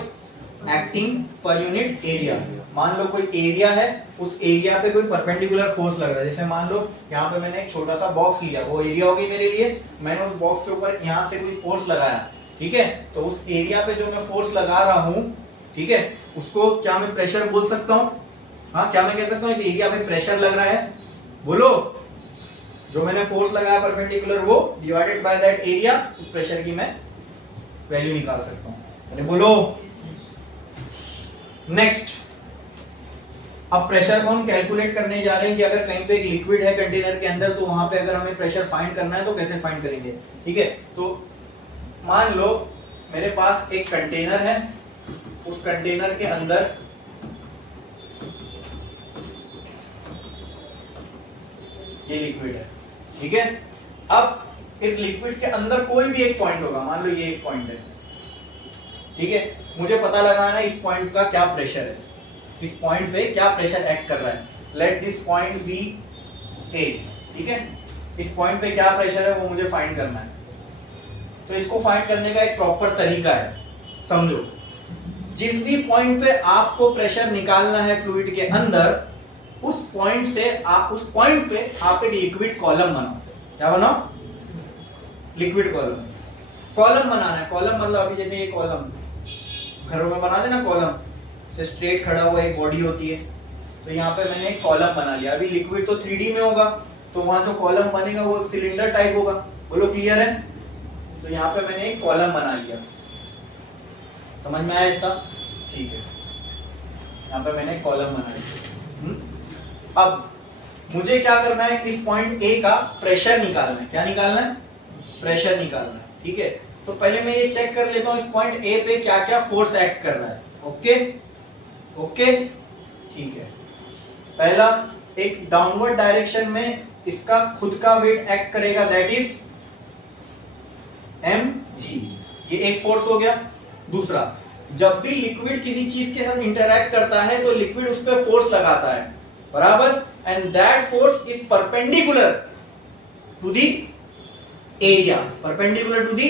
acting per unit area. मान लो कोई एरिया है, उस एरिया पे कोई परपेंडिकुलर फोर्स लग रहा है। जैसे मान लो यहाँ पे मैंने एक छोटा सा बॉक्स लिया, वो एरिया होगी मेरे लिए, मैंने उस बॉक्स के ऊपर यहाँ से कोई फोर्स लगाया, ठीक है। तो उस एरिया पे जो मैं फोर्स लगा रहा हूं, ठीक है, उसको क्या मैं प्रेशर बोल सकता हूं। हाँ, क्या मैं कह सकता हूं इस एरिया पे प्रेशर लग रहा है, बोलो। जो मैंने फोर्स लगाया परपेंडिकुलर वो डिवाइडेड बाय दैट एरिया, उस प्रेशर की मैं वैल्यू निकाल सकता हूं। अरे बोलो। नेक्स्ट, अब प्रेशर को हम कैलकुलेट करने जा रहे हैं कि अगर कहीं पे एक लिक्विड है कंटेनर के अंदर, तो वहां पे अगर हमें प्रेशर फाइंड करना है तो कैसे फाइंड करेंगे। ठीक है, तो मान लो मेरे पास एक कंटेनर है, उस कंटेनर के अंदर ये लिक्विड है, ठीक है। अब इस लिक्विड के अंदर कोई भी एक पॉइंट होगा, मान लो ये एक पॉइंट है, ठीक है। मुझे पता लगाना है इस पॉइंट का क्या प्रेशर है, इस पॉइंट पे क्या प्रेशर एक्ट कर रहा है। लेट दिस पॉइंट बी ए, ठीक है। इस पॉइंट पे क्या प्रेशर है वो मुझे फाइंड करना है। तो इसको फाइंड करने का एक प्रॉपर तरीका है, समझो। जिस भी पॉइंट पे आपको प्रेशर निकालना है फ्लूइड के अंदर, उस पॉइंट से आप उस पॉइंट पे आप एक लिक्विड कॉलम बनाओ। क्या बनाओ, लिक्विड कॉलम। कॉलम बनाना है, कॉलम मतलब अभी जैसे ये कॉलम घरों में बना देना, कॉलम से स्ट्रेट खड़ा हुआ एक बॉडी होती है, तो यहाँ पे मैंने एक कॉलम बना लिया। अभी लिक्विड तो 3D में होगा, तो वहां जो कॉलम बनेगा वो सिलेंडर टाइप होगा। बोलो क्लियर है। तो यहाँ पे मैंने एक कॉलम बना लिया, समझ में आया इतना, ठीक है। यहाँ पे मैंने एक कॉलम बना लिया। अब मुझे क्या करना है, इस पॉइंट ए का प्रेशर निकालना है। क्या निकालना है, प्रेशर निकालना है, ठीक है। तो पहले मैं ये चेक कर लेता हूं इस पॉइंट ए पे क्या क्या फोर्स एक्ट कर रहा है। ओके ओके, ठीक है। पहला, एक डाउनवर्ड डायरेक्शन में इसका खुद का वेट एक्ट करेगा, दैट इज mg, ये एक फोर्स हो गया। दूसरा, जब भी लिक्विड किसी चीज के साथ इंटरैक्ट करता है तो लिक्विड उस पर फोर्स लगाता है, बराबर, and that force is perpendicular to the area perpendicular to the,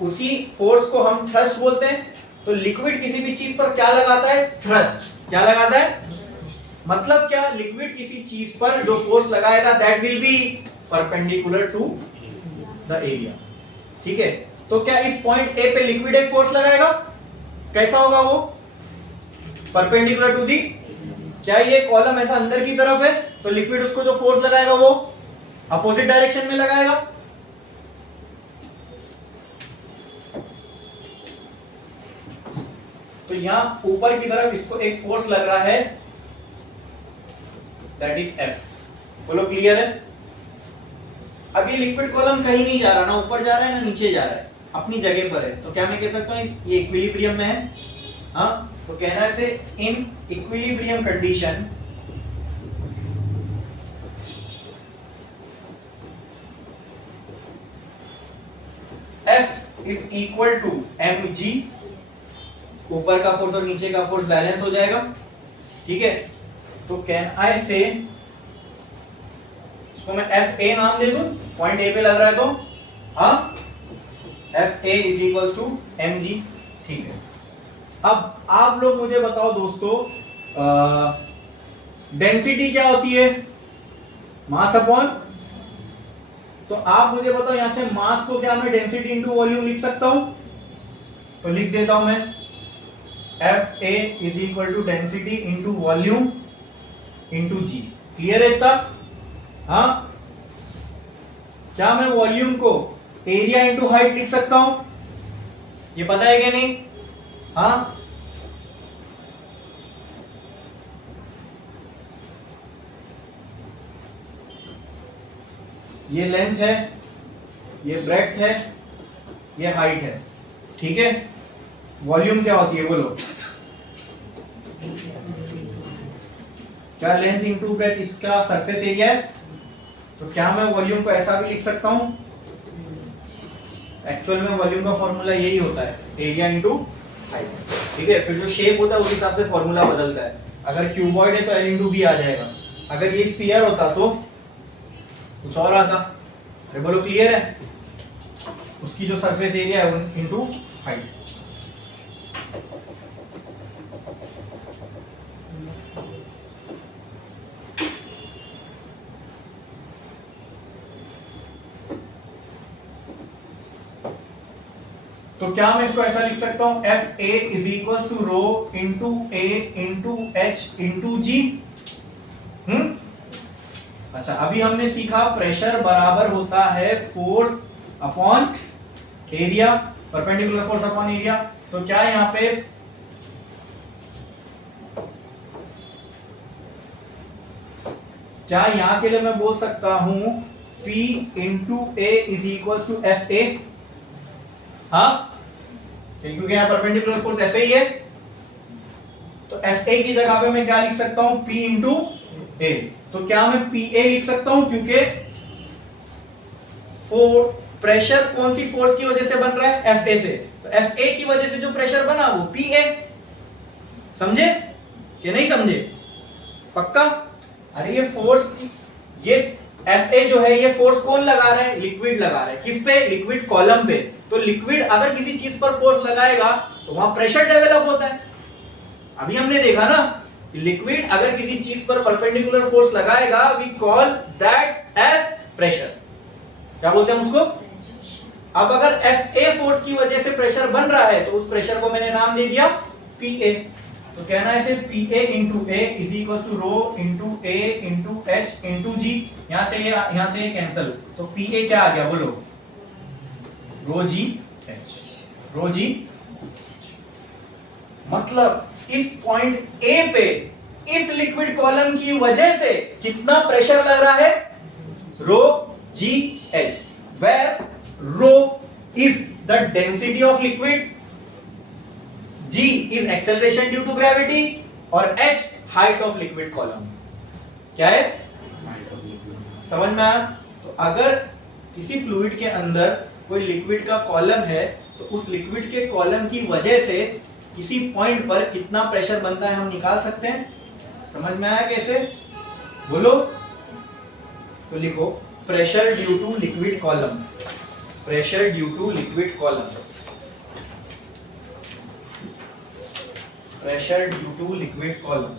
उसी फोर्स को हम थ्रस्ट बोलते हैं। तो लिक्विड किसी भी चीज पर क्या लगाता है? थ्रस्ट। क्या लगाता है? मतलब क्या? लिक्विड किसी चीज पर जो फोर्स लगाएगा that will be perpendicular to the area. ठीक है, तो क्या इस पॉइंट ए पे लिक्विड एक फोर्स लगाएगा? कैसा होगा वो? Perpendicular to the. क्या ये कॉलम ऐसा अंदर की तरफ है तो लिक्विड उसको जो फोर्स लगाएगा वो अपोजिट डायरेक्शन में लगाएगा। तो यहां ऊपर की तरफ इसको एक फोर्स लग रहा है, दैट इज एफ। बोलो क्लियर है? अभी लिक्विड कॉलम कहीं नहीं जा रहा, ना ऊपर जा रहा है ना नीचे जा रहा है, अपनी जगह पर है। तो क्या मैं कह सकता हूं ये इक्विलिब्रियम में है? हाँ, तो कहना है से in equilibrium condition F is equal to mg। ऊपर का फोर्स और नीचे का फोर्स बैलेंस हो जाएगा। ठीक है, तो कैन आई से इसको मैं एफ ए नाम दे दूं, पॉइंट ए पे लग रहा है तो हाँ, F A is equal to M G. ठीक है, अब आप लोग मुझे बताओ दोस्तों, डेंसिटी क्या होती है? मास अपॉन, तो आप मुझे बताओ यहां से मास को क्या मैं डेंसिटी इंटू वॉल्यूम लिख सकता हूं? तो लिख देता हूं मैं F A is equal to density into volume into G. Clear है इतना? हाँ, क्या मैं वॉल्यूम को एरिया इंटू हाइट लिख सकता हूं? ये पता है क्या नहीं? हाँ, ये लेंथ है, ये ब्रेड्थ है, ये हाइट है। ठीक है, वॉल्यूम क्या होती है बोलो? क्या लेंथ इंटू ब्रेड्थ इसका सरफेस एरिया है। तो क्या मैं वॉल्यूम को ऐसा भी लिख सकता हूं? एक्चुअल में वॉल्यूम का फॉर्मूला यही होता है, एरिया इंटू हाइट। ठीक है, फिर जो शेप होता है उस हिसाब से फॉर्मूला बदलता है। अगर क्यूबॉइड है तो एल इंटू बी आ जाएगा, अगर ये स्फीयर होता तो कुछ और आता। अरे बोलो क्लियर है? उसकी जो सरफेस एरिया है इंटू हाइट। तो क्या मैं इसको ऐसा लिख सकता हूं, F A is equal to rho into A into H into G. अच्छा, अभी हमने सीखा प्रेशर बराबर होता है force upon area, perpendicular force upon area. तो क्या यहां पे क्या यहां के लिए मैं बोल सकता हूं P into A is equal to F A? हाँ, क्योंकि यहां परपेंडिकुलर फोर्स एफ ए ही है, तो एफ ए की जगह पे मैं क्या लिख सकता हूं? P इंटू ए। तो क्या मैं पी ए लिख सकता हूं? क्योंकि प्रेशर कौन सी फोर्स की वजह से बन रहा है? एफ ए से। तो एफ ए की वजह से जो प्रेशर बना वो पी ए। समझे कि नहीं समझे? पक्का? अरे ये फोर्स, ये एफ ए जो है ये फोर्स कौन लगा रहा है? लिक्विड लगा रहा है। किस पे? लिक्विड कॉलम पे। तो लिक्विड अगर किसी चीज पर फोर्स लगाएगा तो वहां प्रेशर डेवलप होता है। अभी हमने देखा ना कि लिक्विड अगर किसी चीज पर परपेंडिकुलर फोर्स लगाएगा we call that as pressure. क्या बोलते हैं उसको? अब अगर एफ ए फोर्स की वजह से प्रेशर बन रहा है तो उस प्रेशर को मैंने नाम दे दिया पी ए। तो कहना है P A into A is equal to rho into A into H into G. यहां से कैंसल, तो पी ए क्या आ गया बोलो? रो जी एच। रो जी, मतलब इस पॉइंट ए पे इस लिक्विड कॉलम की वजह से कितना प्रेशर लग रहा है? Rho G H, where rho is the density of liquid, G is acceleration due to gravity और H height of liquid column. क्या है? समझ में आया? तो अगर किसी फ्लूइड के अंदर कोई लिक्विड का कॉलम है तो उस लिक्विड के कॉलम की वजह से किसी पॉइंट पर कितना प्रेशर बनता है हम निकाल सकते हैं। समझ में आया कैसे? बोलो। तो लिखो pressure due to liquid column. Pressure due to liquid column, pressure due to liquid column.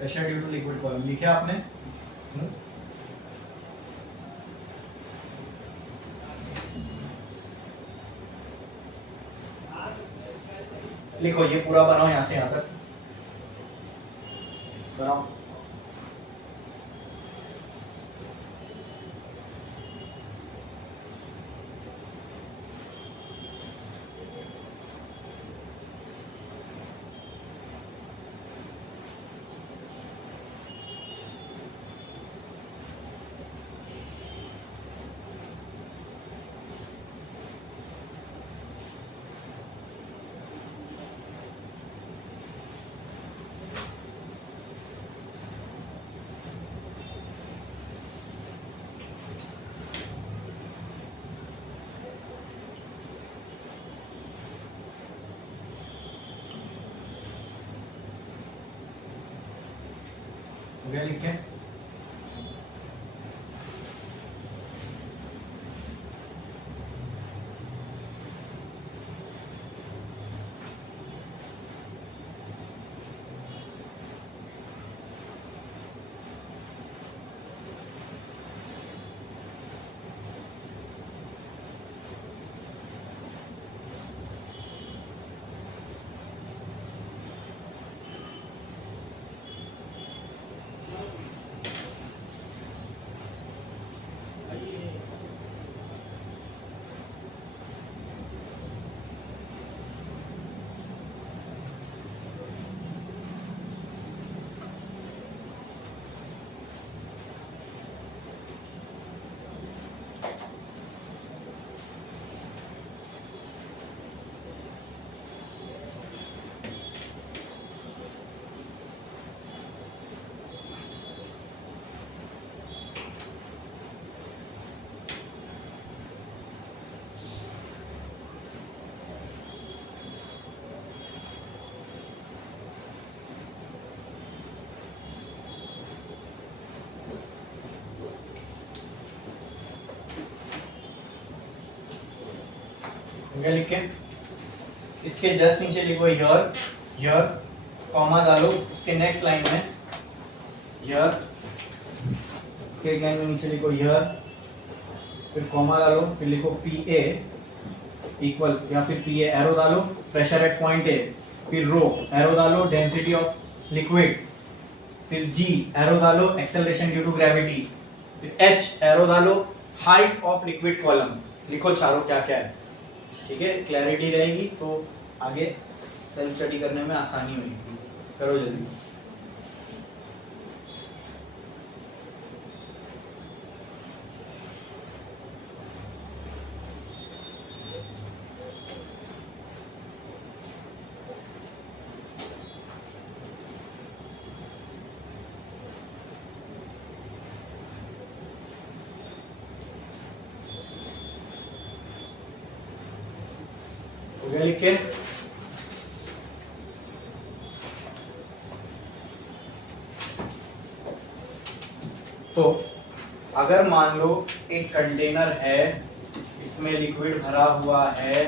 Pressure due to liquid column लिखे आपने? लिखो, ये पूरा बनाओ यहां से यहां तक बनाओ। हो गया लिख के? हो गया लिख के? इसके जस्ट नीचे लिखो हियर, हियर कॉमा डालो, उसके नेक्स्ट लाइन में हियर, इसके एक लाइन में नीचे लिखो हियर, फिर कॉमा डालो, फिर लिखो पी ए इक्वल, या फिर पी ए एरो डालो, प्रेशर एट पॉइंट ए, फिर रो एरो डालो, डेंसिटी ऑफ लिक्विड, फिर जी एरो डालो, एक्सेलरेशन ड्यू टू ग्रेविटी, फिर एच एरो डालो, हाइट ऑफ लिक्विड कॉलम। लिखो चारों क्या क्या है, ठीक है? क्लैरिटी रहेगी तो आगे सेल्फ स्टडी करने में आसानी होगी। करो जल्दी। हो गया लिख के? तो अगर मान लो एक कंटेनर है, इसमें लिक्विड भरा हुआ है,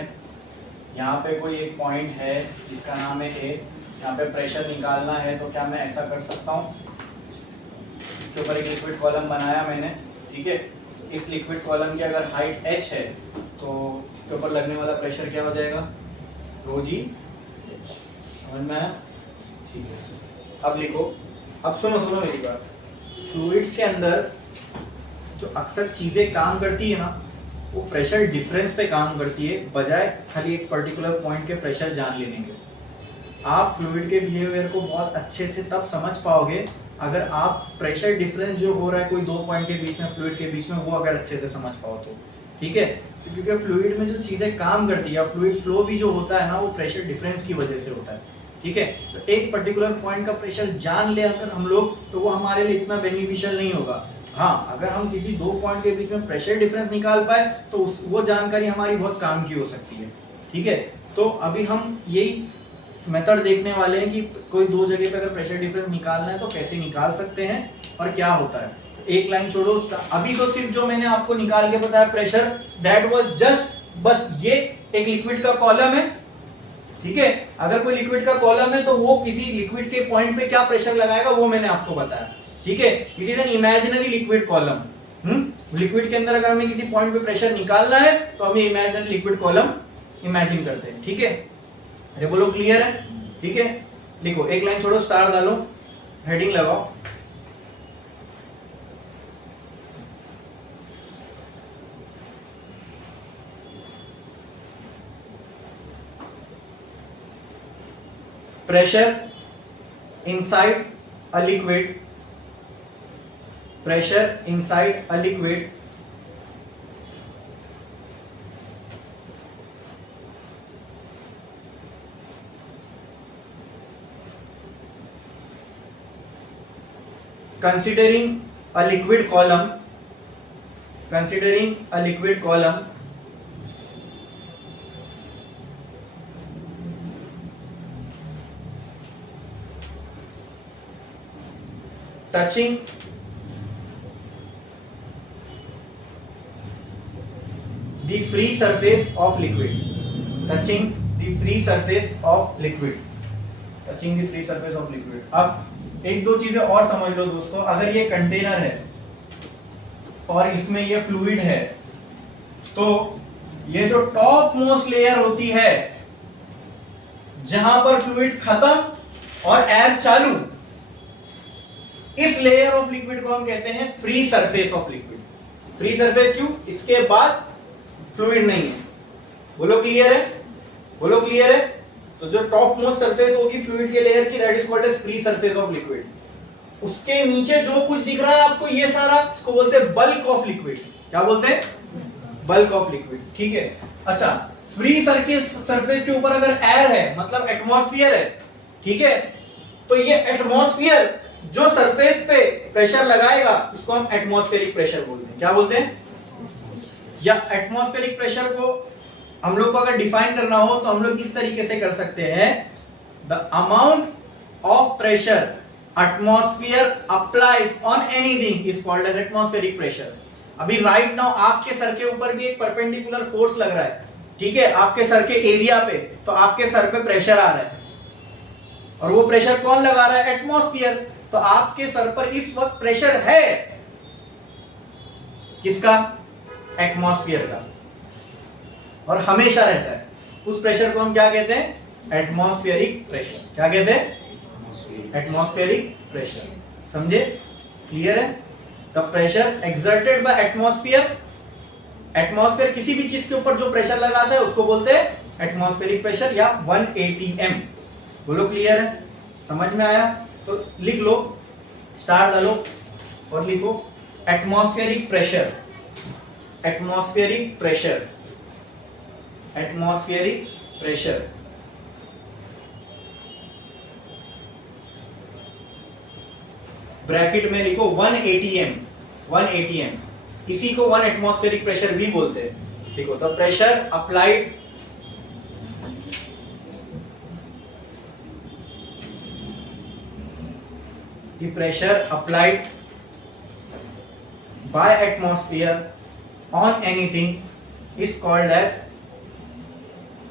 यहाँ पे कोई एक पॉइंट है जिसका नाम है ए, यहाँ पे प्रेशर निकालना है, तो क्या मैं ऐसा कर सकता हूँ? इसके ऊपर एक लिक्विड कॉलम बनाया मैंने, ठीक है? इस लिक्विड कॉलम की अगर हाइट h है तो इसके ऊपर लगने वाला प्रेशर क्या हो जाएगा? रो जी एच। समझ में आया? ठीक है। अब लिखो, अब सुनो सुनो मेरी बात। फ्लूइड्स के अंदर जो अक्सर चीजें काम करती है ना, वो प्रेशर डिफरेंस पे काम करती है, बजाय खाली एक पर्टिकुलर पॉइंट के प्रेशर जान लेने के। आप फ्लूइड के बिहेवियर को बहुत अच्छे से तब समझ पाओगे अगर आप प्रेशर डिफरेंस जो हो रहा है कोई दो पॉइंट के बीच में, फ्लूइड के बीच में, वो अगर अच्छे से समझ पाओ तो, ठीक है? तो क्योंकि फ्लूइड में जो चीजें काम करती है, फ्लूइड फ्लो भी जो होता है ना, वो प्रेशर डिफरेंस की वजह से होता है। ठीक है। तो एक पर्टिकुलर पॉइंट का प्रेशर जान ले अगर हम लोग, तो वो हमारे लिए इतना बेनिफिशियल नहीं होगा। हाँ, अगर हम किसी दो पॉइंट के बीच में प्रेशर डिफरेंस निकाल पाए तो वो जानकारी हमारी बहुत काम की हो सकती है। ठीक है, तो अभी हम यही मेथड देखने वाले हैं कि कोई दो जगह पे अगर प्रेशर डिफरेंस निकालना है तो कैसे निकाल सकते हैं और क्या होता है। एक लाइन छोड़ो, अभी तो सिर्फ जो मैंने आपको निकाल के बताया प्रेशर, दैट वाज जस्ट, बस ये एक लिक्विड का कॉलम है। ठीक है, अगर कोई लिक्विड का कॉलम है तो वो किसी लिक्विड के पॉइंट पे क्या प्रेशर लगाएगा वो मैंने आपको बताया। ठीक है, it is an imaginary liquid column. Liquid के अंदर अगर हमें किसी पॉइंट पे प्रेशर निकालना है तो हमें इमेजिनरी लिक्विड कॉलम इमेजिन करते हैं। ठीक है, अरे बोलो क्लियर है? ठीक है, लिखो, एक लाइन छोड़ो, स्टार डालो, हेडिंग लगाओ। pressure inside a liquid, pressure inside a liquid considering a liquid column, considering a liquid column touching the free surface of liquid, touching the free surface of liquid, touching the free surface of liquid। अब एक दो चीजें और समझ लो दोस्तों, अगर ये container है और इसमें ये फ्लूइड है तो ये जो टॉप मोस्ट लेयर होती है जहां पर फ्लूइड खत्म और एयर चालू, इस लेयर ऑफ लिक्विड को हम कहते हैं free surface of liquid. Free surface क्यों? इसके बाद फ्लूइड नहीं है। बोलो क्लियर है? बोलो क्लियर है? तो जो टॉप मोस्ट सरफेस होगी फ्लूइड के लेयर की, that is called as free surface of liquid. उसके नीचे जो कुछ दिख रहा है आपको, ये सारा, इसको बोलते हैं बल्क ऑफ लिक्विड। क्या बोलते हैं? Bulk of liquid. ठीक है, अच्छा, फ्री सरफेस के ऊपर अगर एयर है, मतलब एटमॉस्फेयर है, ठीक है, तो ये एटमॉस्फेयर जो सरफेस पे प्रेशर लगाएगा इसको हम एटमॉस्फेरिक प्रेशर बोलते हैं। क्या बोलते हैं? या एटमॉस्फेरिक प्रेशर को हम लोग को अगर डिफाइन करना हो तो हम लोग इस तरीके से कर सकते हैं, the amount of pressure atmosphere applies on anything is called as atmospheric pressure. अभी राइट नाउ आपके सर के ऊपर भी एक परपेंडिकुलर फोर्स लग रहा है, ठीक है, आपके सर के एरिया पे, तो आपके सर पे प्रेशर आ रहा है और वो प्रेशर कौन लगा रहा है? एटमॉस्फेयर। तो आपके सर पर इस वक्त प्रेशर है किसका? एटमॉस्फेयर का, और हमेशा रहता है। उस प्रेशर को हम क्या कहते हैं? Atmospheric pressure. क्या कहते हैं? Atmospheric pressure. समझे? क्लियर है? The pressure exerted by atmosphere, atmosphere किसी भी चीज के ऊपर जो प्रेशर लगाता है उसको बोलते हैं एटमॉस्फेरिक प्रेशर या 1 atm। बोलो क्लियर है? समझ में आया? तो लिख लो, स्टार डालो और लिखो atmospheric pressure, atmospheric pressure, atmospheric pressure. Bracket में लिखो 1 atm, 1 atm। इसी को 1 एटमॉस्फेरिक प्रेशर भी बोलते हैं। देखो, the pressure applied the pressure applied by atmosphere on anything is called as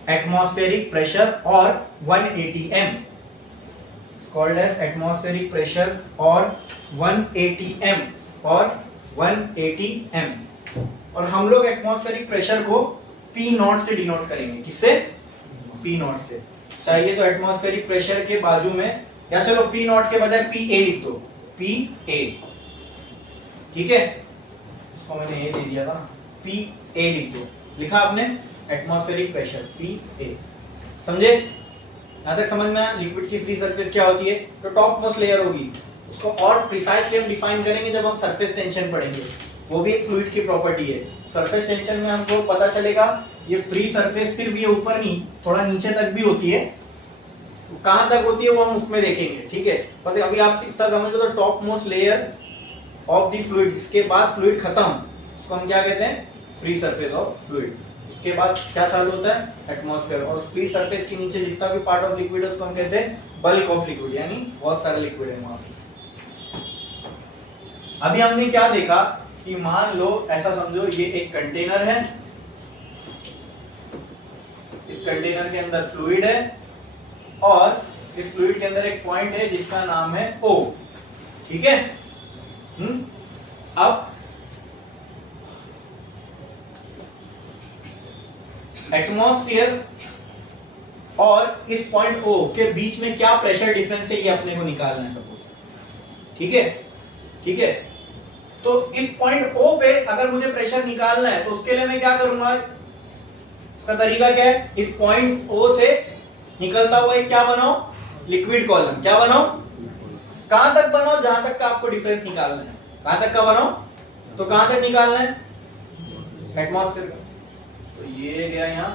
atmospheric pressure or 1 atm। It's called as atmospheric pressure or 1 atm or 1 atm। और हम लोग एटमॉस्फेरिक प्रेशर को P नॉट से denote करेंगे। किससे? P not से। चाहिए तो एटमॉस्फेरिक प्रेशर के बाजू में, या चलो P नॉट के बजाय PA लिख दो, PA। ठीक है, इसको मैंने ए दे दिया था ना, PA लिख दो। लिखा आपने? Atmospheric pressure PA। समझे? यहां तक समझ में आया? लिक्विड की फ्री सरफेस क्या होती है? तो टॉप मोस्ट लेयर होगी, उसको और प्रिसाइसली हम डिफाइन करेंगे जब हम सरफेस टेंशन पढ़ेंगे। वो भी एक फ्लूइड की प्रॉपर्टी है। सरफेस टेंशन में हमको पता चलेगा ये फ्री सरफेस सिर्फ ये ऊपर नहीं, थोड़ा नीचे तक भी होती है, कहां तक होती है वो हम उसमें देखेंगे, ठीक है। बस अभी आप इतना समझ लो, तो top most layer of the fluid, जिसके बाद फ्लूइड खत्म, उसको हम क्या कहते हैं, फ्री सरफेस ऑफ फ्लूइड। उसके बाद क्या चालू होता है, एटमॉस्फेयर, और फ्री सरफेस के नीचे जितना भी पार्ट ऑफ लिक्विड है उसको हम कहते हैं बल्क ऑफ लिक्विड, यानी बहुत सारे लिक्विड है वहां पे। अभी हमने क्या देखा कि मान लो ऐसा समझो ये एक कंटेनर है, इस कंटेनर के अंदर फ्लूइड है और इस फ्लूइड के अंदर एक पॉइंट है जिसका नाम है O, ठीक है। अब एटमॉस्फेयर और इस पॉइंट O के बीच में क्या प्रेशर डिफरेंस है ये अपने को निकालना है सपोज, ठीक है, ठीक है। तो इस पॉइंट O पे अगर मुझे प्रेशर निकालना है तो उसके लिए मैं क्या करूंगा, उसका तरीका क्या है, इस पॉइंट O से निकलता हुआ एक क्या बनाओ, लिक्विड कॉलम। क्या बनाओ, कहां तक बनाओ, जहां तक का आपको डिफरेंस निकालना है। कहां तक का बनाओ, तो कहां तक निकालना है, एटमॉस्फेयर का। तो ये गया यहां,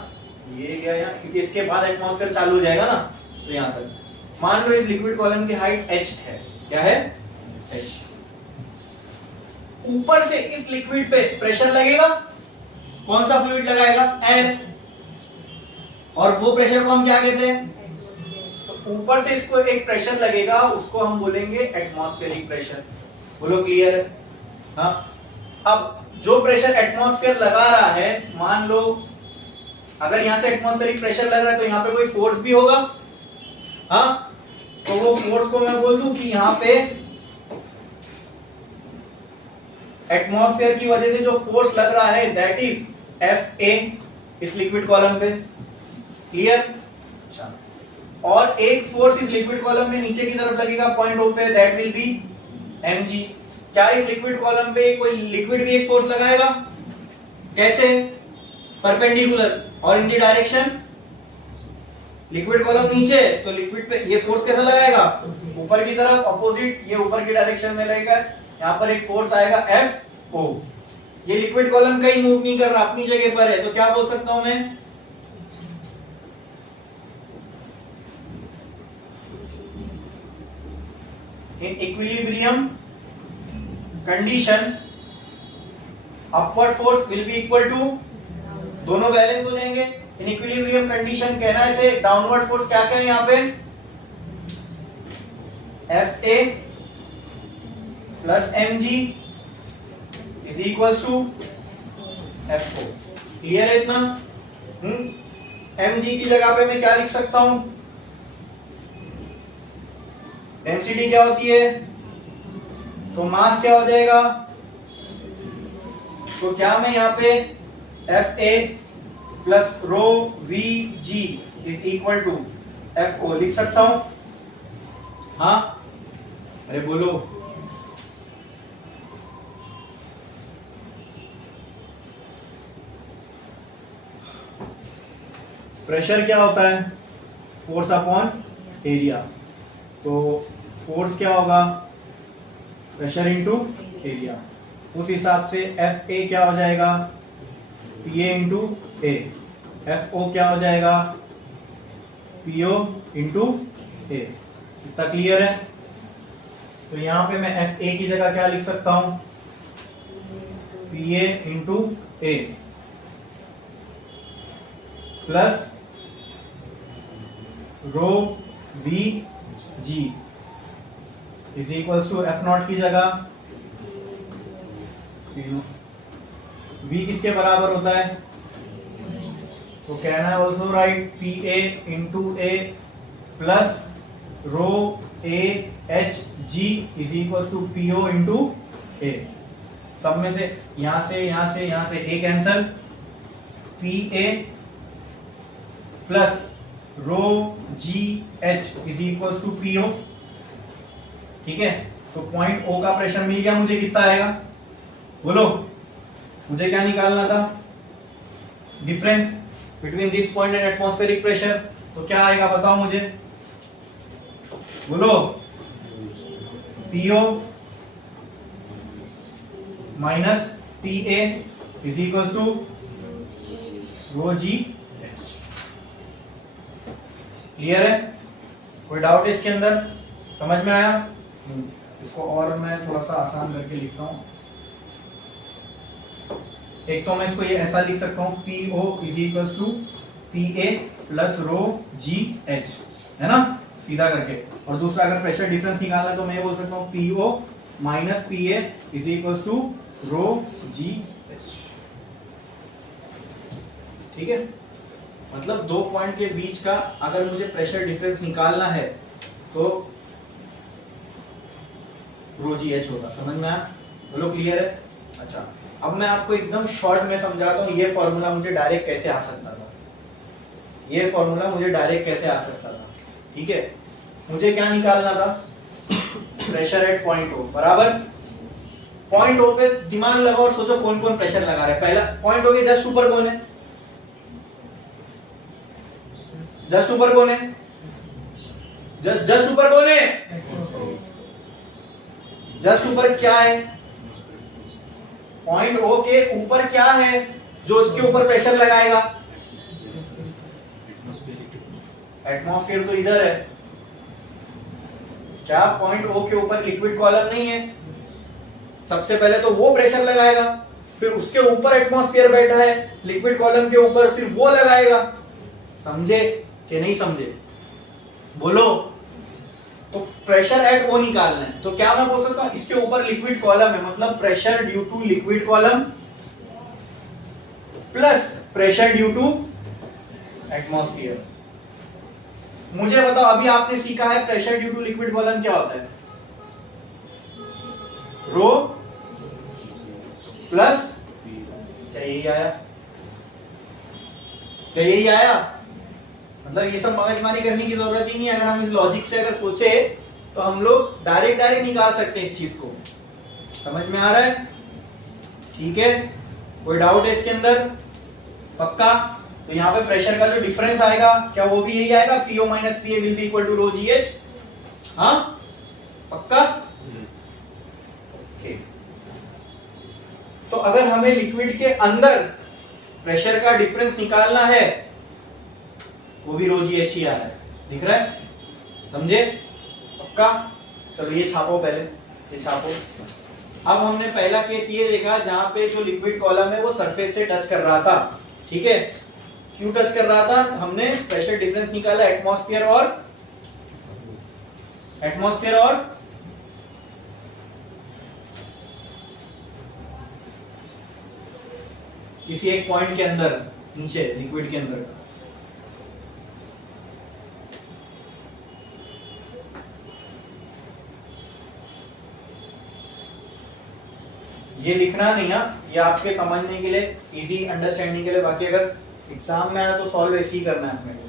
ये गया यहां, क्योंकि इसके बाद एटमॉस्फेयर चालू हो जाएगा ना, तो यहां तक। मान लो इस लिक्विड कॉलम की हाइट h है, क्या है, h। ऊपर से इस लिक्विड पे प्रेशर लगेगा, कौन सा फ्लूइड लगाएगा, एयर, और वो प्रेशर को हम क्या कहते हैं, तो ऊपर से इसको एक प्रेशर लगेगा, उसको हम बोलेंगे एटमॉस्फेरिक प्रेशर। बोलो क्लियर है, हाँ। अब जो प्रेशर एटमॉस्फेयर लगा रहा है, मान लो अगर यहां से एटमॉस्फेरिक प्रेशर लग रहा है तो यहां पे कोई फोर्स भी होगा, हाँ, तो वो फोर्स को मैं बोल दूं कि यहां पे एटमॉस्फेयर की वजह से जो फोर्स लग रहा है दैट इज Fa इस लिक्विड कॉलम पे, क्लियर। अच्छा, और एक फोर्स इस लिक्विड कॉलम में नीचे की तरफ लगेगा पॉइंट O पे, दैट विल बी mg। क्या इस लिक्विड कॉलम पे कोई लिक्विड भी एक फोर्स लगाएगा, कैसे, परपेंडिकुलर, और इन दी डायरेक्शन, लिक्विड कॉलम नीचे, तो लिक्विड पे ये फोर्स कैसा लगाएगा, ऊपर की तरफ, ऑपोजिट, ये ऊपर की डायरेक्शन में लगेगा। यहां पर एक फोर्स आएगा Fo। ये लिक्विड कॉलम कहीं मूव नहीं कर रहा, अपनी जगह पर है, तो क्या बोल सकता हूं मैं, in equilibrium condition upward force will be equal to, दोनों बैलेंस हो जाएंगे। इन इक्विलिब्रियम कंडीशन कहना है इसे, डाउनवर्ड फोर्स क्या क्या है यहां पे, Fa plus mg is equal to Fo। Clear है इतना, mg की जगह पे मैं क्या लिख सकता हूं, डेंसिटी क्या होती है, तो मास क्या हो जाएगा, तो क्या मैं यहाँ पे Fa plus rho Vg is equal to Fo लिख सकता हूं, हाँ, अरे बोलो, प्रेशर क्या होता है, फोर्स अपॉन एरिया, तो फोर्स क्या होगा, प्रेशर इनटू एरिया। उस हिसाब से Fa क्या हो जाएगा, Pa इंटू ए, Fo क्या हो जाएगा, Po इंटू ए। इतना क्लियर है। तो यहां पे मैं Fa की जगह क्या लिख सकता हूं, Pa into A plus rho Vg is equals to F0 की जगह V किसके बराबर होता है, तो कहना है also right Pa into A plus rho AHg is equals to Po into A. सब में से यहां से यहां से यहां से A cancel, Pa plus rho GH is equals to Po, ठीक है। तो पॉइंट O का प्रेशर मिल गया मुझे, कितना आएगा बोलो, मुझे क्या निकालना था, difference between this point and atmospheric pressure. तो क्या आएगा बताओ मुझे, बोलो, Po minus Pa is equal to rho GH। Clear है, कोई डाउट है इसके अंदर? समझ में आया? इसको और मैं थोड़ा सा आसान करके लिखता हूं। एक तो मैं इसको ये ऐसा लिख सकता हूं, PO is equals to PA plus rho GH, है ना, सीधा करके। और दूसरा अगर प्रेशर डिफरेंस निकालना है तो मैं ये बोल सकता हूं PO minus PA is equals to rho GH। ठीक है, मतलब दो पॉइंट के बीच का अगर मुझे प्रेशर डिफरेंस निकालना है तो रो GH होगा। समझ में आया? बोलो क्लियर है? अच्छा, अब मैं आपको एकदम शॉर्ट में समझाता हूं ये फॉर्मूला मुझे डायरेक्ट कैसे आ सकता था। ये फॉर्मूला मुझे डायरेक्ट कैसे आ सकता था? ठीक है, मुझे क्या निकालना था? प्रेशर एट पॉइंट O बराबर। पॉइंट O पे दिमाग लगाओ और सोचो कौन कौन प्रेशर लगा रहा है। पहला पॉइंट O के जस्ट ऊपर कौन है? जस्ट ऊपर कौन है? जस्ट ऊपर कौन है? जस्ट ऊपर क्या है? पॉइंट O के ऊपर क्या है जो उसके ऊपर प्रेशर लगाएगा? एटमॉस्फेयर तो इधर है। क्या पॉइंट O के ऊपर लिक्विड कॉलम नहीं है? सबसे पहले तो वो प्रेशर लगाएगा, फिर उसके ऊपर एटमॉस्फेयर बैठा है लिक्विड कॉलम के ऊपर, फिर वो लगाएगा। समझे कि नहीं समझे? बोलो। तो प्रेशर एट O निकालना है तो क्या मैं बोल सकता हूं, इसके ऊपर लिक्विड कॉलम है, मतलब pressure due to liquid column plus pressure due to atmosphere. मुझे बताओ, अभी आपने सीखा है pressure due to liquid column क्या होता है? रो प्लस, क्या यही आया? क्या यही आया? मतलब ये सब मगजमारी करने की जरूरत ही नहीं है। अगर हम इस लॉजिक से अगर सोचे तो हम लोग डायरेक्ट निकाल सकते हैं इस चीज को। समझ में आ रहा है? ठीक है, कोई डाउट है इसके अंदर? पक्का? तो यहाँ पे प्रेशर का जो डिफरेंस आएगा क्या वो भी यही आएगा? PO minus PA will be equal to rho GH। हाँ पक्का? ओके। तो अगर हमें लिक्विड के अंदर प्रेशर का डिफरेंस निकालना है वो भी रो GH ही आ रहा है। दिख रहा है? समझे? पक्का? चलो ये छापो, पहले ये छापो। अब हमने पहला केस ये देखा जहां पे जो लिक्विड कॉलम है वो सरफेस से टच कर रहा था। ठीक है, क्यों टच कर रहा था? हमने प्रेशर डिफरेंस निकाला एटमॉस्फेयर और किसी एक पॉइंट के अंदर, नीचे लिक्विड के अंदर। ये लिखना नहीं है, ये आपके समझने के लिए, इजी अंडरस्टैंडिंग के लिए। बाकी अगर एग्जाम में आया तो सॉल्व ऐसे ही करना है अपने को।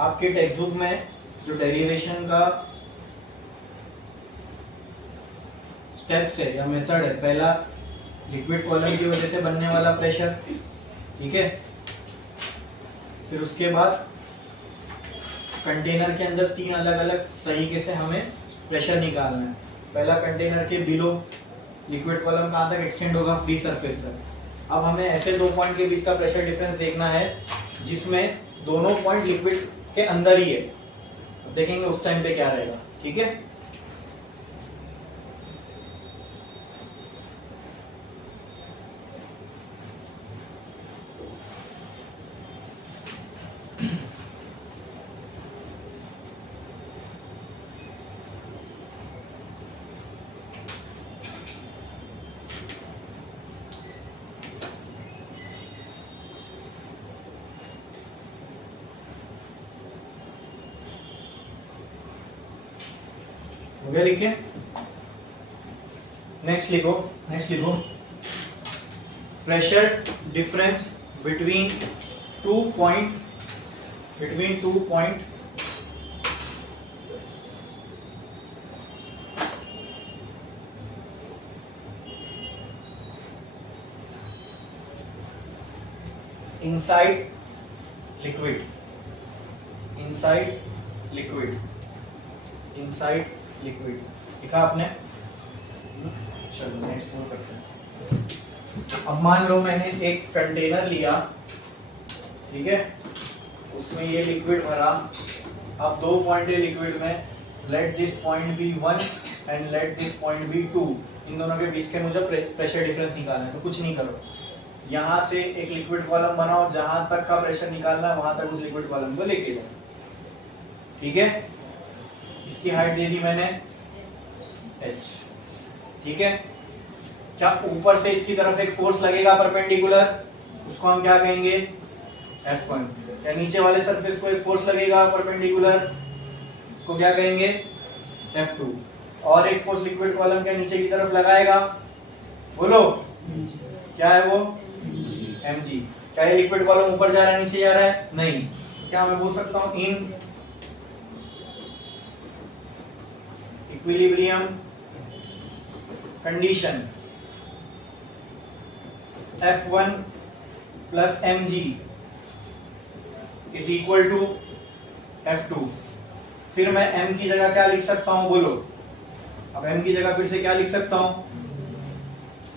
आपके टेक्स्ट बुक में जो डेरिवेशन का स्टेप्स है या मेथड है, पहला लिक्विड कॉलम की वजह से बनने वाला प्रेशर, ठीक है, फिर उसके बाद कंटेनर के अंदर तीन अलग अलग तरीके से हमें प्रेशर निकालना है। पहला, कंटेनर के बिलो लिक्विड कॉलम कहाँ तक एक्सटेंड होगा? फ्री सरफेस तक। अब हमें ऐसे दो पॉइंट के बीच का प्रेशर डिफरेंस देखना है जिसमें दोनों पॉइंट लिक्विड के अंदर ही है। देखेंगे उस टाइम पे क्या रहेगा। ठीक है, हो गया लिख के? नेक्स्ट लिखो pressure difference between two point inside liquid लिखा आपने? चलो नेक्स्ट मूव करते हैं। अब मान लो मैंने एक कंटेनर लिया, ठीक है, उसमें ये लिक्विड भरा। अब 2 पॉइंट है लिक्विड में, let this point be 1 and let this point be 2। इन दोनों के बीच के मुझे प्रेशर डिफरेंस निकालना है। तो कुछ नहीं करो, यहां से एक लिक्विड कॉलम बनाओ, जहां तक का प्रेशर निकालना है वहां तक उस लिक्विड कॉलम को लेके जाओ, ठीक है। इसकी हाइट दे दी मैंने h, ठीक है। क्या ऊपर से इसकी तरफ एक फोर्स लगेगा परपेंडिकुलर, उसको हम क्या कहेंगे? F1। क्या नीचे वाले सरफेस को एक फोर्स लगेगा परपेंडिकुलर, उसको क्या कहेंगे? F2। और एक फोर्स लिक्विड कॉलम के नीचे की तरफ लगाएगा, बोलो क्या है वो? mg। क्या ये लिक्विड कॉलम ऊपर जा रहा है नीचे जा रहा है? नहीं। क्या मैं बोल सकता हूं in equilibrium condition F1 plus mg is equal to F2। फिर मैं m की जगह क्या लिख सकता हूं, बोलो? अब m की जगह फिर से क्या लिख सकता हूं?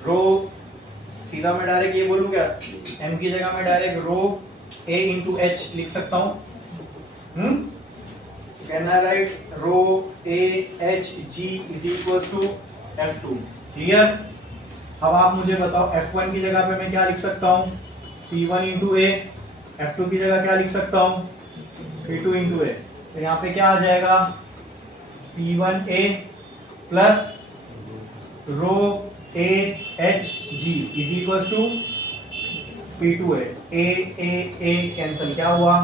रो, सीधा मैं डायरेक्ट ये बोलूं क्या? m की जगह मैं direct rho a into h लिख सकता हूं। Can I write rho a h g is equal to F2? Clear? अब आप मुझे बताओ F1 की जगह पे मैं क्या लिख सकता हूं? P1 इंटू ए। F2 की जगह क्या लिख सकता हूं? P2 इंटू ए। तो यहाँ पे क्या आ जाएगा? P1A plus rho A H G is equal to P2A। A cancel, क्या हुआ?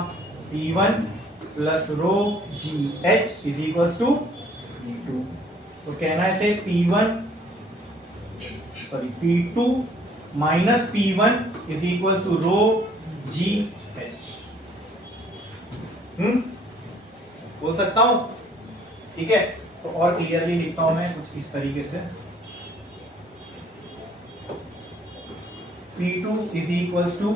P1 plus rho G H is equal to P2। तो कहना है से P2 minus P1 is equal to rho G H. बोल सकता हूं, ठीक है। तो और क्लियरली लिखता हूं मैं कुछ इस तरीके से, P2 is equal to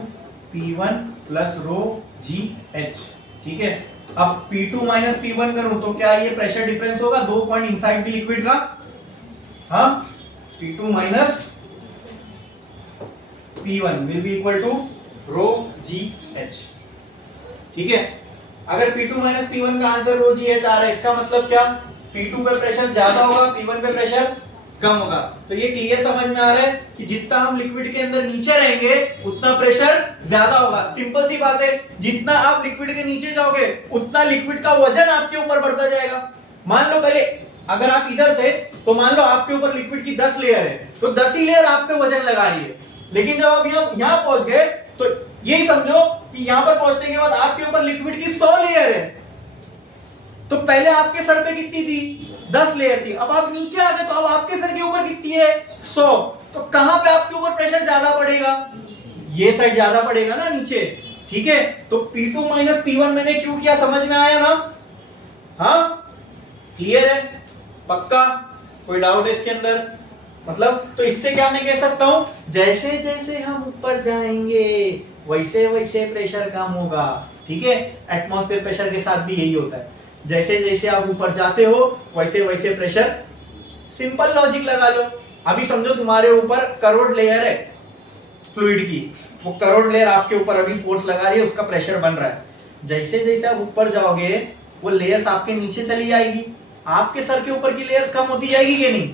P1 plus rho G H, ठीक है। अब P2 माइनस P1 करूं तो क्या ये प्रेशर डिफरेंस होगा 2 पॉइंट इनसाइड द लिक्विड का? हाँ, P2 minus P1 will be equal to rho G H, ठीक है। अगर P2 माइनस P1 का आंसर रो जी एच आ रहा है, इसका मतलब क्या? P2 पे प्रेशर ज्यादा होगा, P1 पे प्रेशर कम होगा। तो ये क्लियर समझ में आ रहा है कि जितना हम लिक्विड के अंदर नीचे रहेंगे उतना प्रेशर ज्यादा होगा। सिंपल सी बात है, जितना आप लिक्विड के नीचे जाओगे उतना लिक्विड का वजन आपके ऊपर बढ़ता जाएगा। मान लो पहले अगर आप इधर थे तो मान लो आपके ऊपर लिक्विड की 10 लेयर है, तो 10 ही लेयर आप पे वजन लगा रही है। लेकिन जब आप यहां पहुंच गए तो यही समझो कि यहां पर पहुंचने के बाद आपके ऊपर लिक्विड की 100 लेयर है। तो पहले आपके सर पे कितनी थी? 10 लेयर थी। अब आप नीचे आ गए तो अब आपके सर के ऊपर कितनी है? 100। तो कहां पे आपके ऊपर प्रेशर ज्यादा पड़ेगा? ये साइड ज्यादा पड़ेगा ना, नीचे, ठीक है। तो P2 माइनस P1 मैंने क्यों किया, समझ में आया ना? हाँ, क्लियर है? पक्का? कोई डाउट है इसके अंदर? मतलब तो इससे क्या मैं कह सकता हूं, जैसे जैसे हम ऊपर जाएंगे वैसे वैसे प्रेशर कम होगा, ठीक है। एटमॉस्फेयर प्रेशर के साथ भी यही होता है, जैसे जैसे आप ऊपर जाते हो वैसे वैसे प्रेशर। सिंपल लॉजिक लगा लो। अभी समझो तुम्हारे ऊपर करोड़ लेयर है फ्लूइड की, वो करोड़ लेयर आपके ऊपर अभी फोर्स लगा रही है, उसका प्रेशर बन रहा है। जैसे जैसे आप ऊपर जाओगे वो लेयर्स आपके नीचे चली जाएगी, आपके सर के ऊपर की लेयर्स कम होती जाएगी कि नहीं?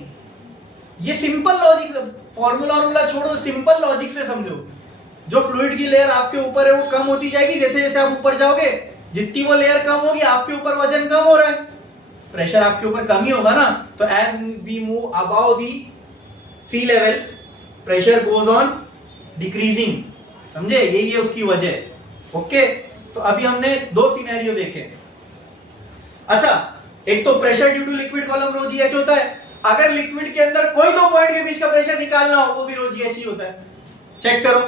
ये सिंपल लॉजिक, फॉर्मूला छोड़ो, सिंपल लॉजिक से समझो। जो फ्लूइड की लेयर आपके ऊपर है वो कम होती जाएगी जैसे जैसे आप ऊपर जाओगे। जितनी वो लेयर कम होगी आपके ऊपर वजन कम हो रहा है, प्रेशर आपके ऊपर कम ही होगा ना। तो as we move above the sea level pressure goes on decreasing, समझे? यही है उसकी वजह। ओके, तो अभी हमने 2 सिनेरियो देखे। अच्छा, एक तो pressure due to liquid column rho G H होता है, अगर लिक्विड के अंदर कोई दो पॉइंट के बीच का प्रेशर निकालना हो वो भी रो जी एच ही होता है। चेक करो,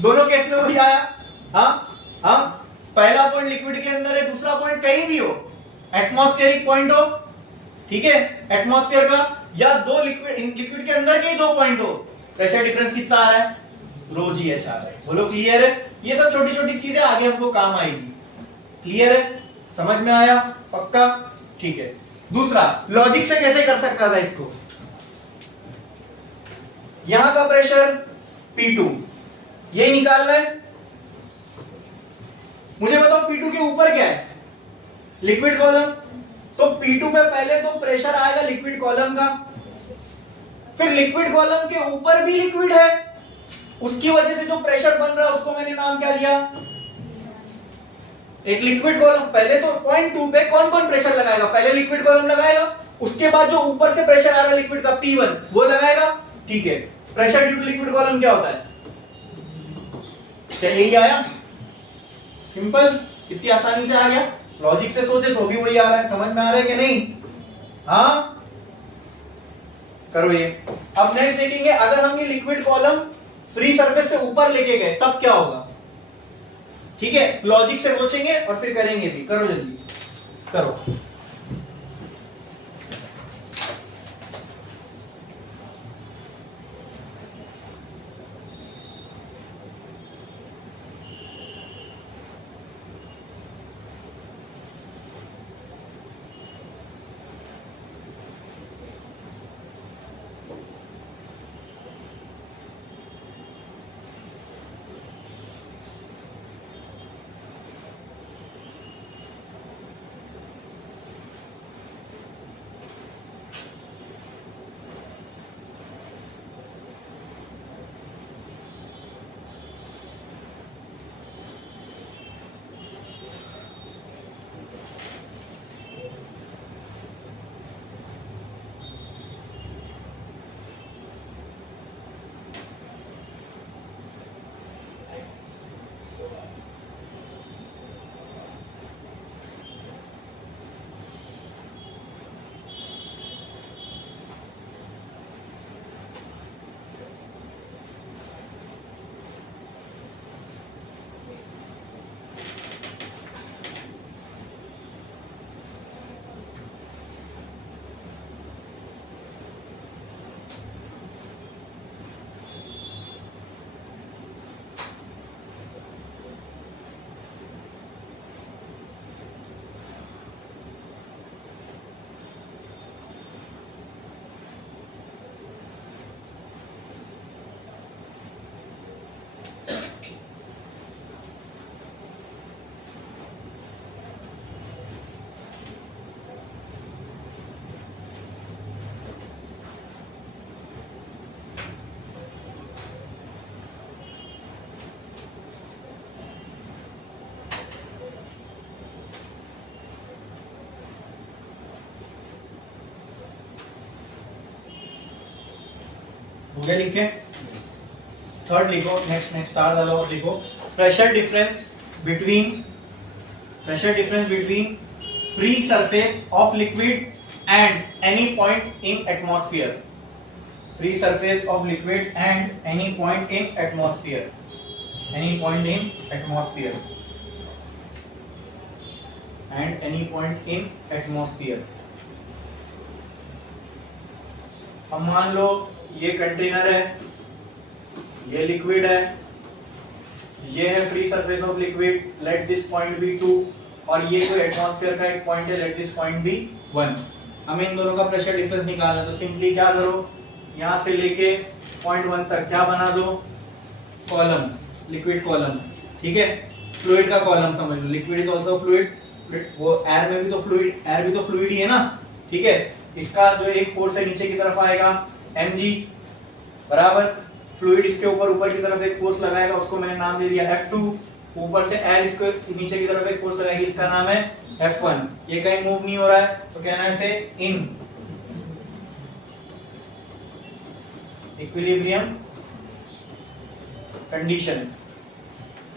दोनों केस में वही आया। हाँ, पहला पॉइंट लिक्विड के अंदर है, दूसरा पॉइंट कहीं भी हो, एटमॉस्फेरिक पॉइंट हो, ठीक है, एटमॉस्फेयर का, या दो लिक्विड के अंदर के ही दो पॉइंट हो, प्रेशर डिफरेंस कितना आ रहा है, रो जी एच आ रहा है। बोलो क्लियर है? ये सब छोटी छोटी चीजें आगे हमको काम आएगी। क्लियर है? समझ में आया? पक्का? ठीक है। दूसरा, लॉजिक से कैसे कर सकता था इसको? यहां का प्रेशर P2 ये निकालना है, मुझे बताओ P2 के ऊपर क्या है, लिक्विड कॉलम, तो P2 में पहले तो प्रेशर आएगा लिक्विड कॉलम का, फिर लिक्विड कॉलम के ऊपर भी लिक्विड है, उसकी वजह से जो प्रेशर बन रहा है उसको मैंने नाम क्या दिया, एक लिक्विड कॉलम। पहले तो पॉइंट 2 पे कौन कौन प्रेशर लगाएगा, पहले लिक्विड कॉलम लगाएगा, उसके बाद जो ऊपर से प्रेशर आ रहा है लिक्विड का P1 वो लगाएगा, ठीक है। Pressure due to liquid column क्या होता है, क्या यही आया? सिंपल, कितनी आसानी से आ गया, लॉजिक से सोचे तो भी वही आ रहा है। समझ में आ रहा है कि नहीं? हाँ, करो ये। अब नेक्स्ट देखेंगे, अगर हम ये लिक्विड कॉलम फ्री सरफेस से ऊपर लेके गए तब क्या होगा, ठीक है। लॉजिक से सोचेंगे और फिर करेंगे भी। करो जल्दी करो। हो गया? लिखे थर्ड लिखो, नेक्स्ट स्टार वाला और लिखो, pressure difference between free surface of liquid and any point in atmosphere, free surface of liquid and any point in atmosphere, any point in atmosphere and any point in atmosphere. अब मान लो ये container है, ये liquid है, ये है free surface of liquid, let this point be 2, और ये कोई एटमॉस्फेयर का एक पॉइंट है, लेट दिस पॉइंट बी 1। हमें इन दोनों का प्रेशर डिफरेंस निकालना है, तो सिंपली क्या करो, यहां से लेके पॉइंट 1 तक क्या बना दो, कॉलम, लिक्विड कॉलम, ठीक है। फ्लूइड का कॉलम समझ लो, लिक्विड इज आल्सो फ्लूइड, वो एयर में भी तो फ्लूइड, एयर भी तो फ्लूइड ही है ना, ठीक है। इसका जो एक फोर्स है नीचे की तरफ आएगा mg बराबर, फ्लूइड इसके ऊपर की तरफ एक फोर्स लगाएगा, उसको मैंने नाम दे दिया F2, ऊपर से एयर इसको नीचे की तरफ एक फोर्स लगाएगी, इसका नाम है F1। ये कहीं मूव नहीं हो रहा है तो कहना है इसे इन इक्विलिब्रियम कंडीशन,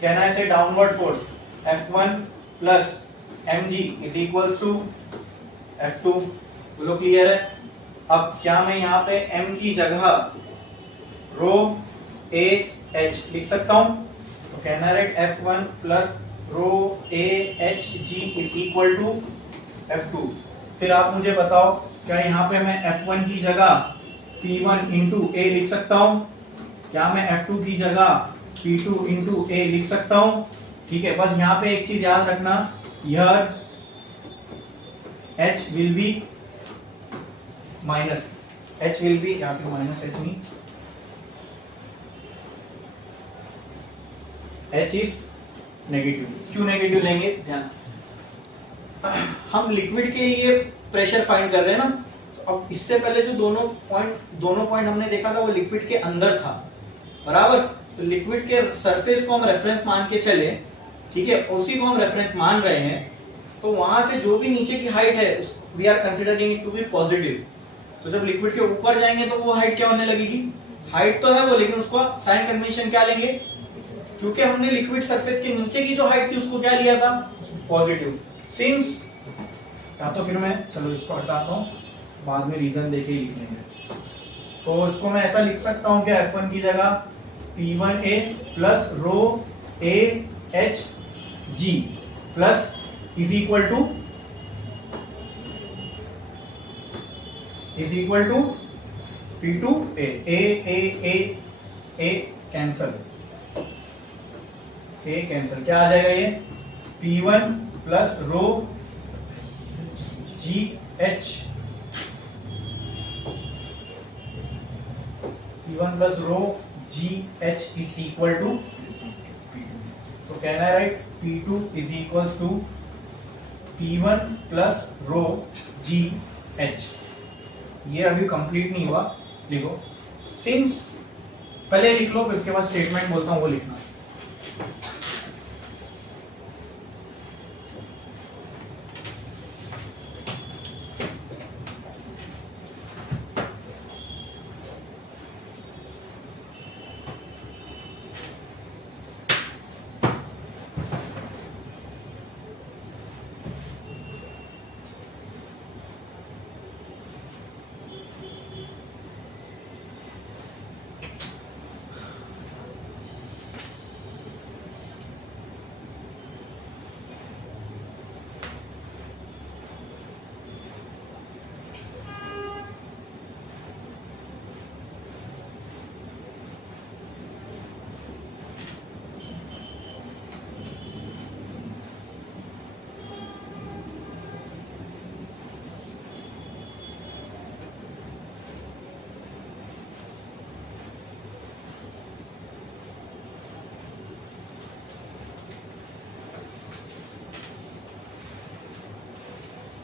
कहना है इसे downward force F1 plus mg is equals to F2, बोलो क्लियर है। अब क्या मैं यहाँ पे m की जगह रो एच एच लिख सकता हूँ? तो कहना है F1 plus rho A H G is equal to F2। फिर आप मुझे बताओ, क्या यहाँ पे मैं F1 की जगह P1 इंटू ए लिख सकता हूँ? क्या मैं F2 की जगह P2 इंटू ए लिख सकता हूँ? ठीक है, बस यहाँ पे एक चीज याद रखना, यह H will be minus, H will be, यहाँ पे माइनस H नहीं, H इज नेगेटिव। क्यों नेगेटिव लेंगे? ध्यान, हम लिक्विड के लिए प्रेशर फाइंड कर रहे हैं ना, तो अब इससे पहले जो दोनों पॉइंट हमने देखा था वो लिक्विड के अंदर था, बराबर। तो लिक्विड के सरफेस को हम रेफरेंस मान के चले, ठीक है, उसी को हम रेफरेंस मान रहे हैं, तो वहां से जो भी नीचे की हाइट है we are considering it to be positive. तो जब लिक्विड के ऊपर जाएंगे तो वो हाइट क्या होने लगेगी? हाइट तो है वो, लेकिन उसको साइन कन्वेंशन क्या लेंगे? क्योंकि हमने लिक्विड सरफेस के नीचे की जो हाइट थी उसको क्या लिया था? पॉजिटिव। सिंस, या तो फिर मैं, चलो इसको हटाता हूँ, बाद में रीजन देके ही लिख लेंगे। तो इसको मैं ऐसा लिख सकता हूँ कि F1 की जगह P1A plus rho A H G plus is equal to P2A। A cancel, A cancel, क्या आ जाएगा ये? P1 plus rho G H, P1 plus rho G H is equal to, तो कहना है right, P2 is equal to P1 plus rho G H. ये अभी complete नहीं हुआ, लिखो। सिंस पहले लिख लो, फिर उसके बाद स्टेटमेंट बोलता हूं वो लिखना।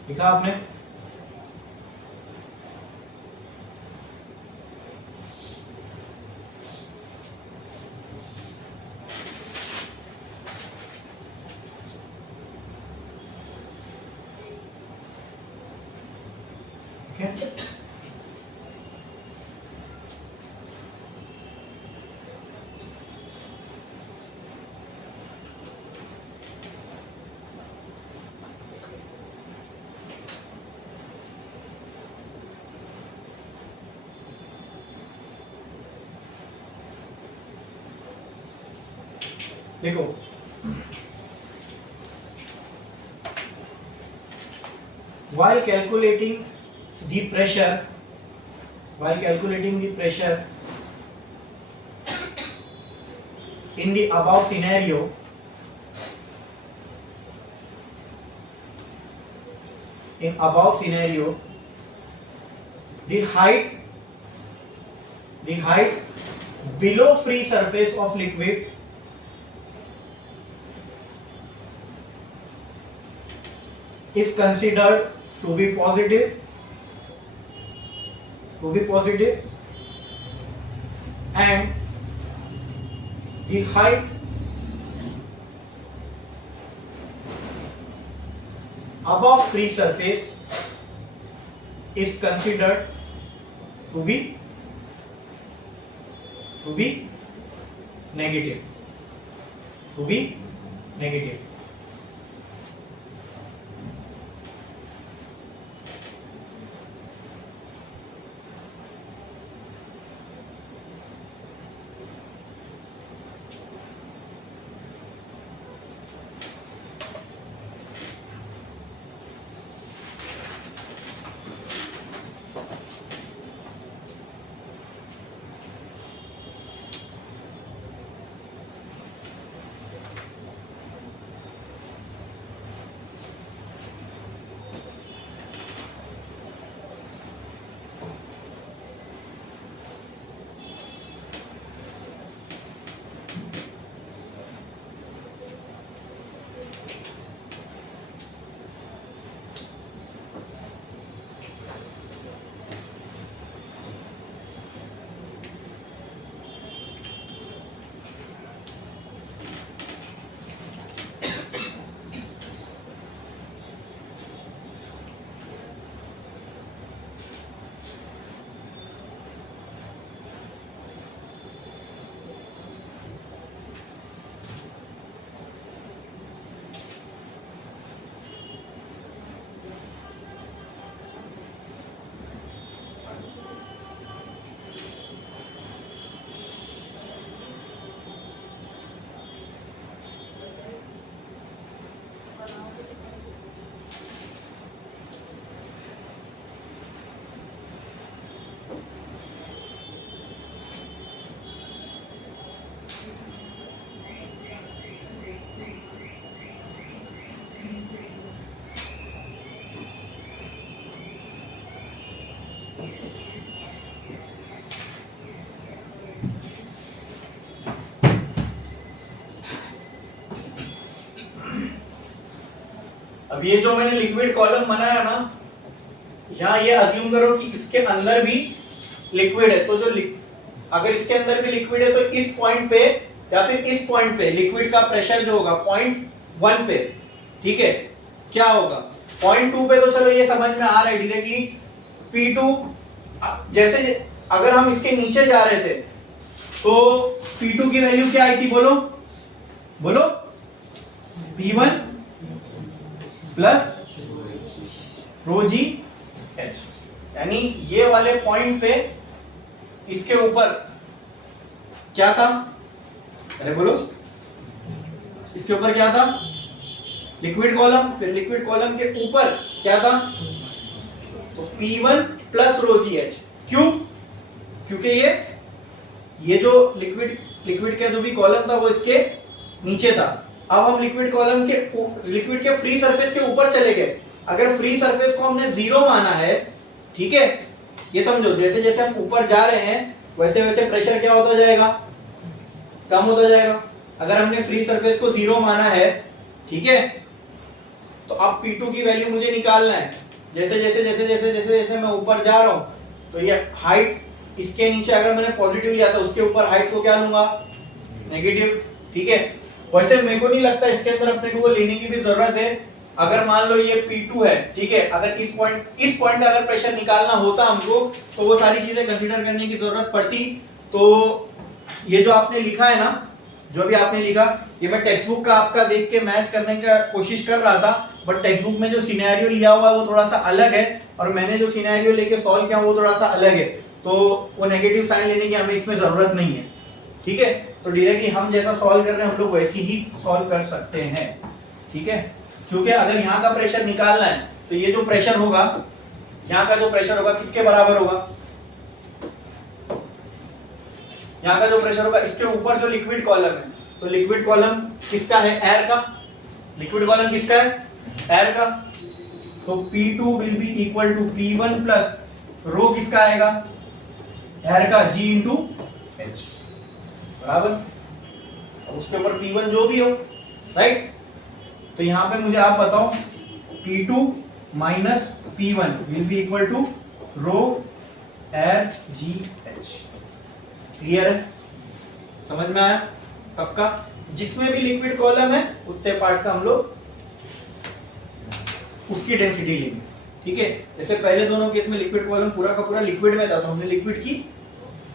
लिखा आपने? ठीक है, देखो, while calculating the pressure in the above scenario, the height below free surface of liquid is considered to be positive, and the height above free surface is considered to be negative, अब ये जो मैंने liquid column बनाया ना, यहाँ ये assume करो कि इसके अंदर भी लिक्विड है, तो जो अगर इसके अंदर भी लिक्विड है तो इस पॉइंट पे या फिर इस पॉइंट पे लिक्विड का प्रेशर जो होगा पॉइंट 1 पे, ठीक है, क्या होगा पॉइंट 2 पे, तो चलो ये समझ में आ रहा है डायरेक्टली। P2 जैसे अगर हम इसके नीचे जा रहे थे तो P2 की वैल्यू क्या आई थी, बोलो बोलो, P1 plus rho G H, यानी ये वाले पॉइंट पे इसके ऊपर क्या था, अरे बोलो, इसके ऊपर क्या था, लिक्विड कॉलम, फिर लिक्विड कॉलम के ऊपर क्या था, तो P1 plus rho G H. क्यों? क्योंकि ये जो लिक्विड का जो भी कॉलम था वो इसके नीचे था। अब हम लिक्विड कॉलम के लिक्विड के फ्री सरफेस के ऊपर चले गए। अगर फ्री सरफेस को हमने 0 माना है, ठीक है, ये समझो जैसे जैसे हम ऊपर जा रहे हैं वैसे वैसे प्रेशर क्या होता जाएगा, कम होता जाएगा। अगर हमने फ्री सरफेस को 0 माना है, ठीक है, तो अब P2 की वैल्यू मुझे निकालना है। जैसे जैसे जैसे जैसे जैसे जैसे मैं ऊपर जा रहा हूं तो ये हाइट इसके नीचे अगर मैंने पॉजिटिव लिया था उसके ऊपर हाइट को क्या लूंगा, नेगेटिव, ठीक है। वैसे मेरे को नहीं लगता इसके अंदर अपने को लेने की भी जरूरत है। अगर मान लो ये P2 है, ठीक है, अगर इस पॉइंट का अगर प्रेशर निकालना होता हमको तो वो सारी चीजें कंसीडर करने की जरूरत पड़ती। तो ये जो आपने लिखा है ना, जो भी आपने लिखा, ये मैं टेक्स्ट बुक का आपका देख के मैच करने का कोशिश कर रहा था, बट टेक्स्ट बुक में जो सिनेरियो लिया हुआ है वो थोड़ा सा अलग है और मैंने जो सिनेरियो लेके सॉल्व किया वो थोड़ा सा अलग है। तो वो नेगेटिव साइन लेने की हमें इसमें जरूरत नहीं है, ठीक है। तो डायरेक्टली हम जैसा सॉल्व कर रहे हैं हम लोग वैसे ही सॉल्व कर सकते हैं, ठीक है। क्योंकि अगर यहाँ का प्रेशर निकालना है तो ये जो प्रेशर होगा, यहाँ का जो प्रेशर होगा किसके बराबर होगा, यहाँ का जो प्रेशर होगा इसके ऊपर जो लिक्विड कॉलम है, तो लिक्विड कॉलम किसका है, एयर का। लिक्विड कॉलम किसका है, एयर का। तो P2 will be equal to P1 plus rho किसका आएगा, एयर का, G इंटू एच, बराबर। अब उसके ऊपर P1 जो भी हो, राइट। तो यहां पे मुझे आप बताओ P2 minus P1 will be equal to rho air G H. Clear है, समझ में आया पक्का। जिसमें भी लिक्विड कॉलम है उतने पार्ट का हम लोग उसकी डेंसिटी लेंगे, ठीक है। जैसे पहले दोनों केस में लिक्विड कॉलम पूरा का पूरा लिक्विड में था तो हमने लिक्विड की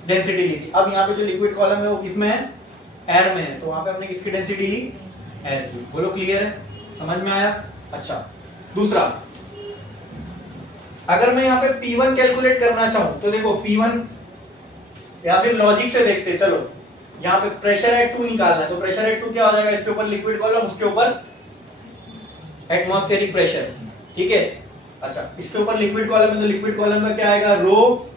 डेंसिटी ली थी। अब यहाँ पे जो लिक्विड कॉलम है वो किसमें है, एयर में है, तो वहां पे हमने किसकी डेंसिटी ली, एयर की। बोलो क्लियर है, समझ में आया। अच्छा, दूसरा, अगर मैं यहाँ पे P1 कैलकुलेट करना चाहूं तो देखो P1 या फिर लॉजिक से देखते, चलो यहाँ पे प्रेशर एट 2 निकालना है, तो प्रेशर एट 2 क्या हो जाएगा, इसके ऊपर लिक्विड कॉलम, उसके ऊपर एटमॉस्फेरिक प्रेशर, ठीक है। अच्छा, इसके ऊपर लिक्विड कॉलम है तो लिक्विड कॉलम का क्या आएगा, रो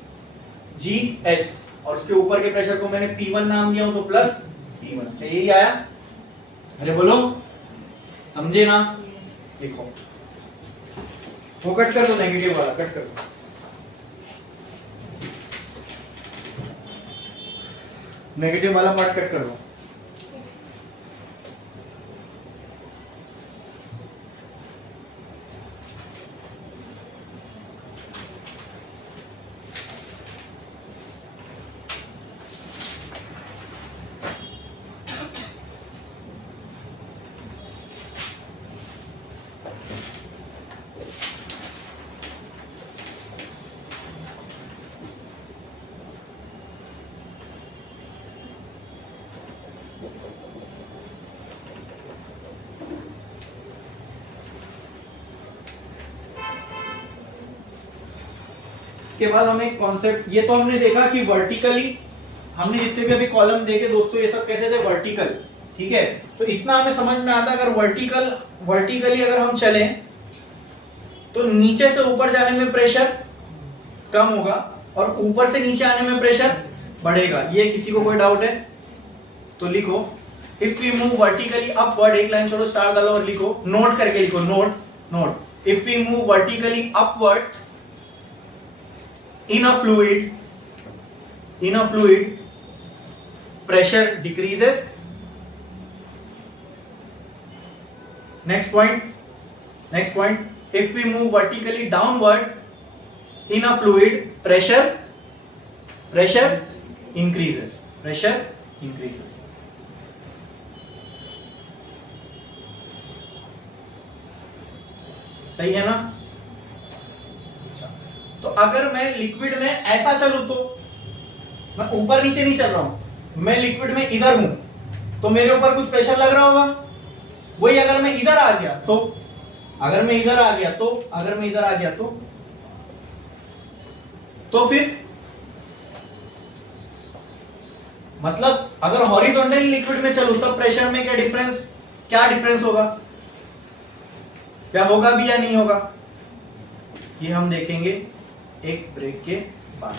जी एच, और उसके ऊपर के प्रेशर को मैंने P1 नाम दिया हूं तो प्लस P1, यही आया। अरे बोलो, समझे ना, देखो वो कट कर दो, नेगेटिव वाला कट कर दो। नेगेटिव वाला पार्ट कट कर दो। इसके बाद हमें एक कॉन्सेप्ट, ये तो हमने देखा कि वर्टिकली हमने जितने भी अभी कॉलम देखे दोस्तों ये सब कैसे थे, वर्टिकल, ठीक है। तो इतना हमें समझ में आता है, अगर वर्टिकली अगर हम चले तो नीचे से ऊपर जाने में प्रेशर कम होगा और ऊपर से नीचे आने में प्रेशर बढ़ेगा। ये किसी को कोई डाउट है तो लिखो, if we move vertically upward, एक लाइन छोड़ो, स्टार डालो और लिखो, नोट करके लिखो, note, if we move vertically upward in a fluid pressure decreases. Next point, next point, if we move vertically downward in a fluid, pressure increases, pressure increases. सही है ना? अच्छा, तो अगर मैं लिक्विड में ऐसा चलूं तो मैं ऊपर नीचे नहीं चल रहा हूं, मैं लिक्विड में इधर हूं तो मेरे ऊपर कुछ प्रेशर लग रहा होगा। वही अगर मैं इधर आ गया तो, अगर मैं इधर आ गया तो फिर मतलब अगर हॉरिजॉन्टली लिक्विड में चलूं तब प्रेशर में क्या डिफरेंस होगा, क्या होगा भी या नहीं होगा, ये हम देखेंगे एक ब्रेक के बाद।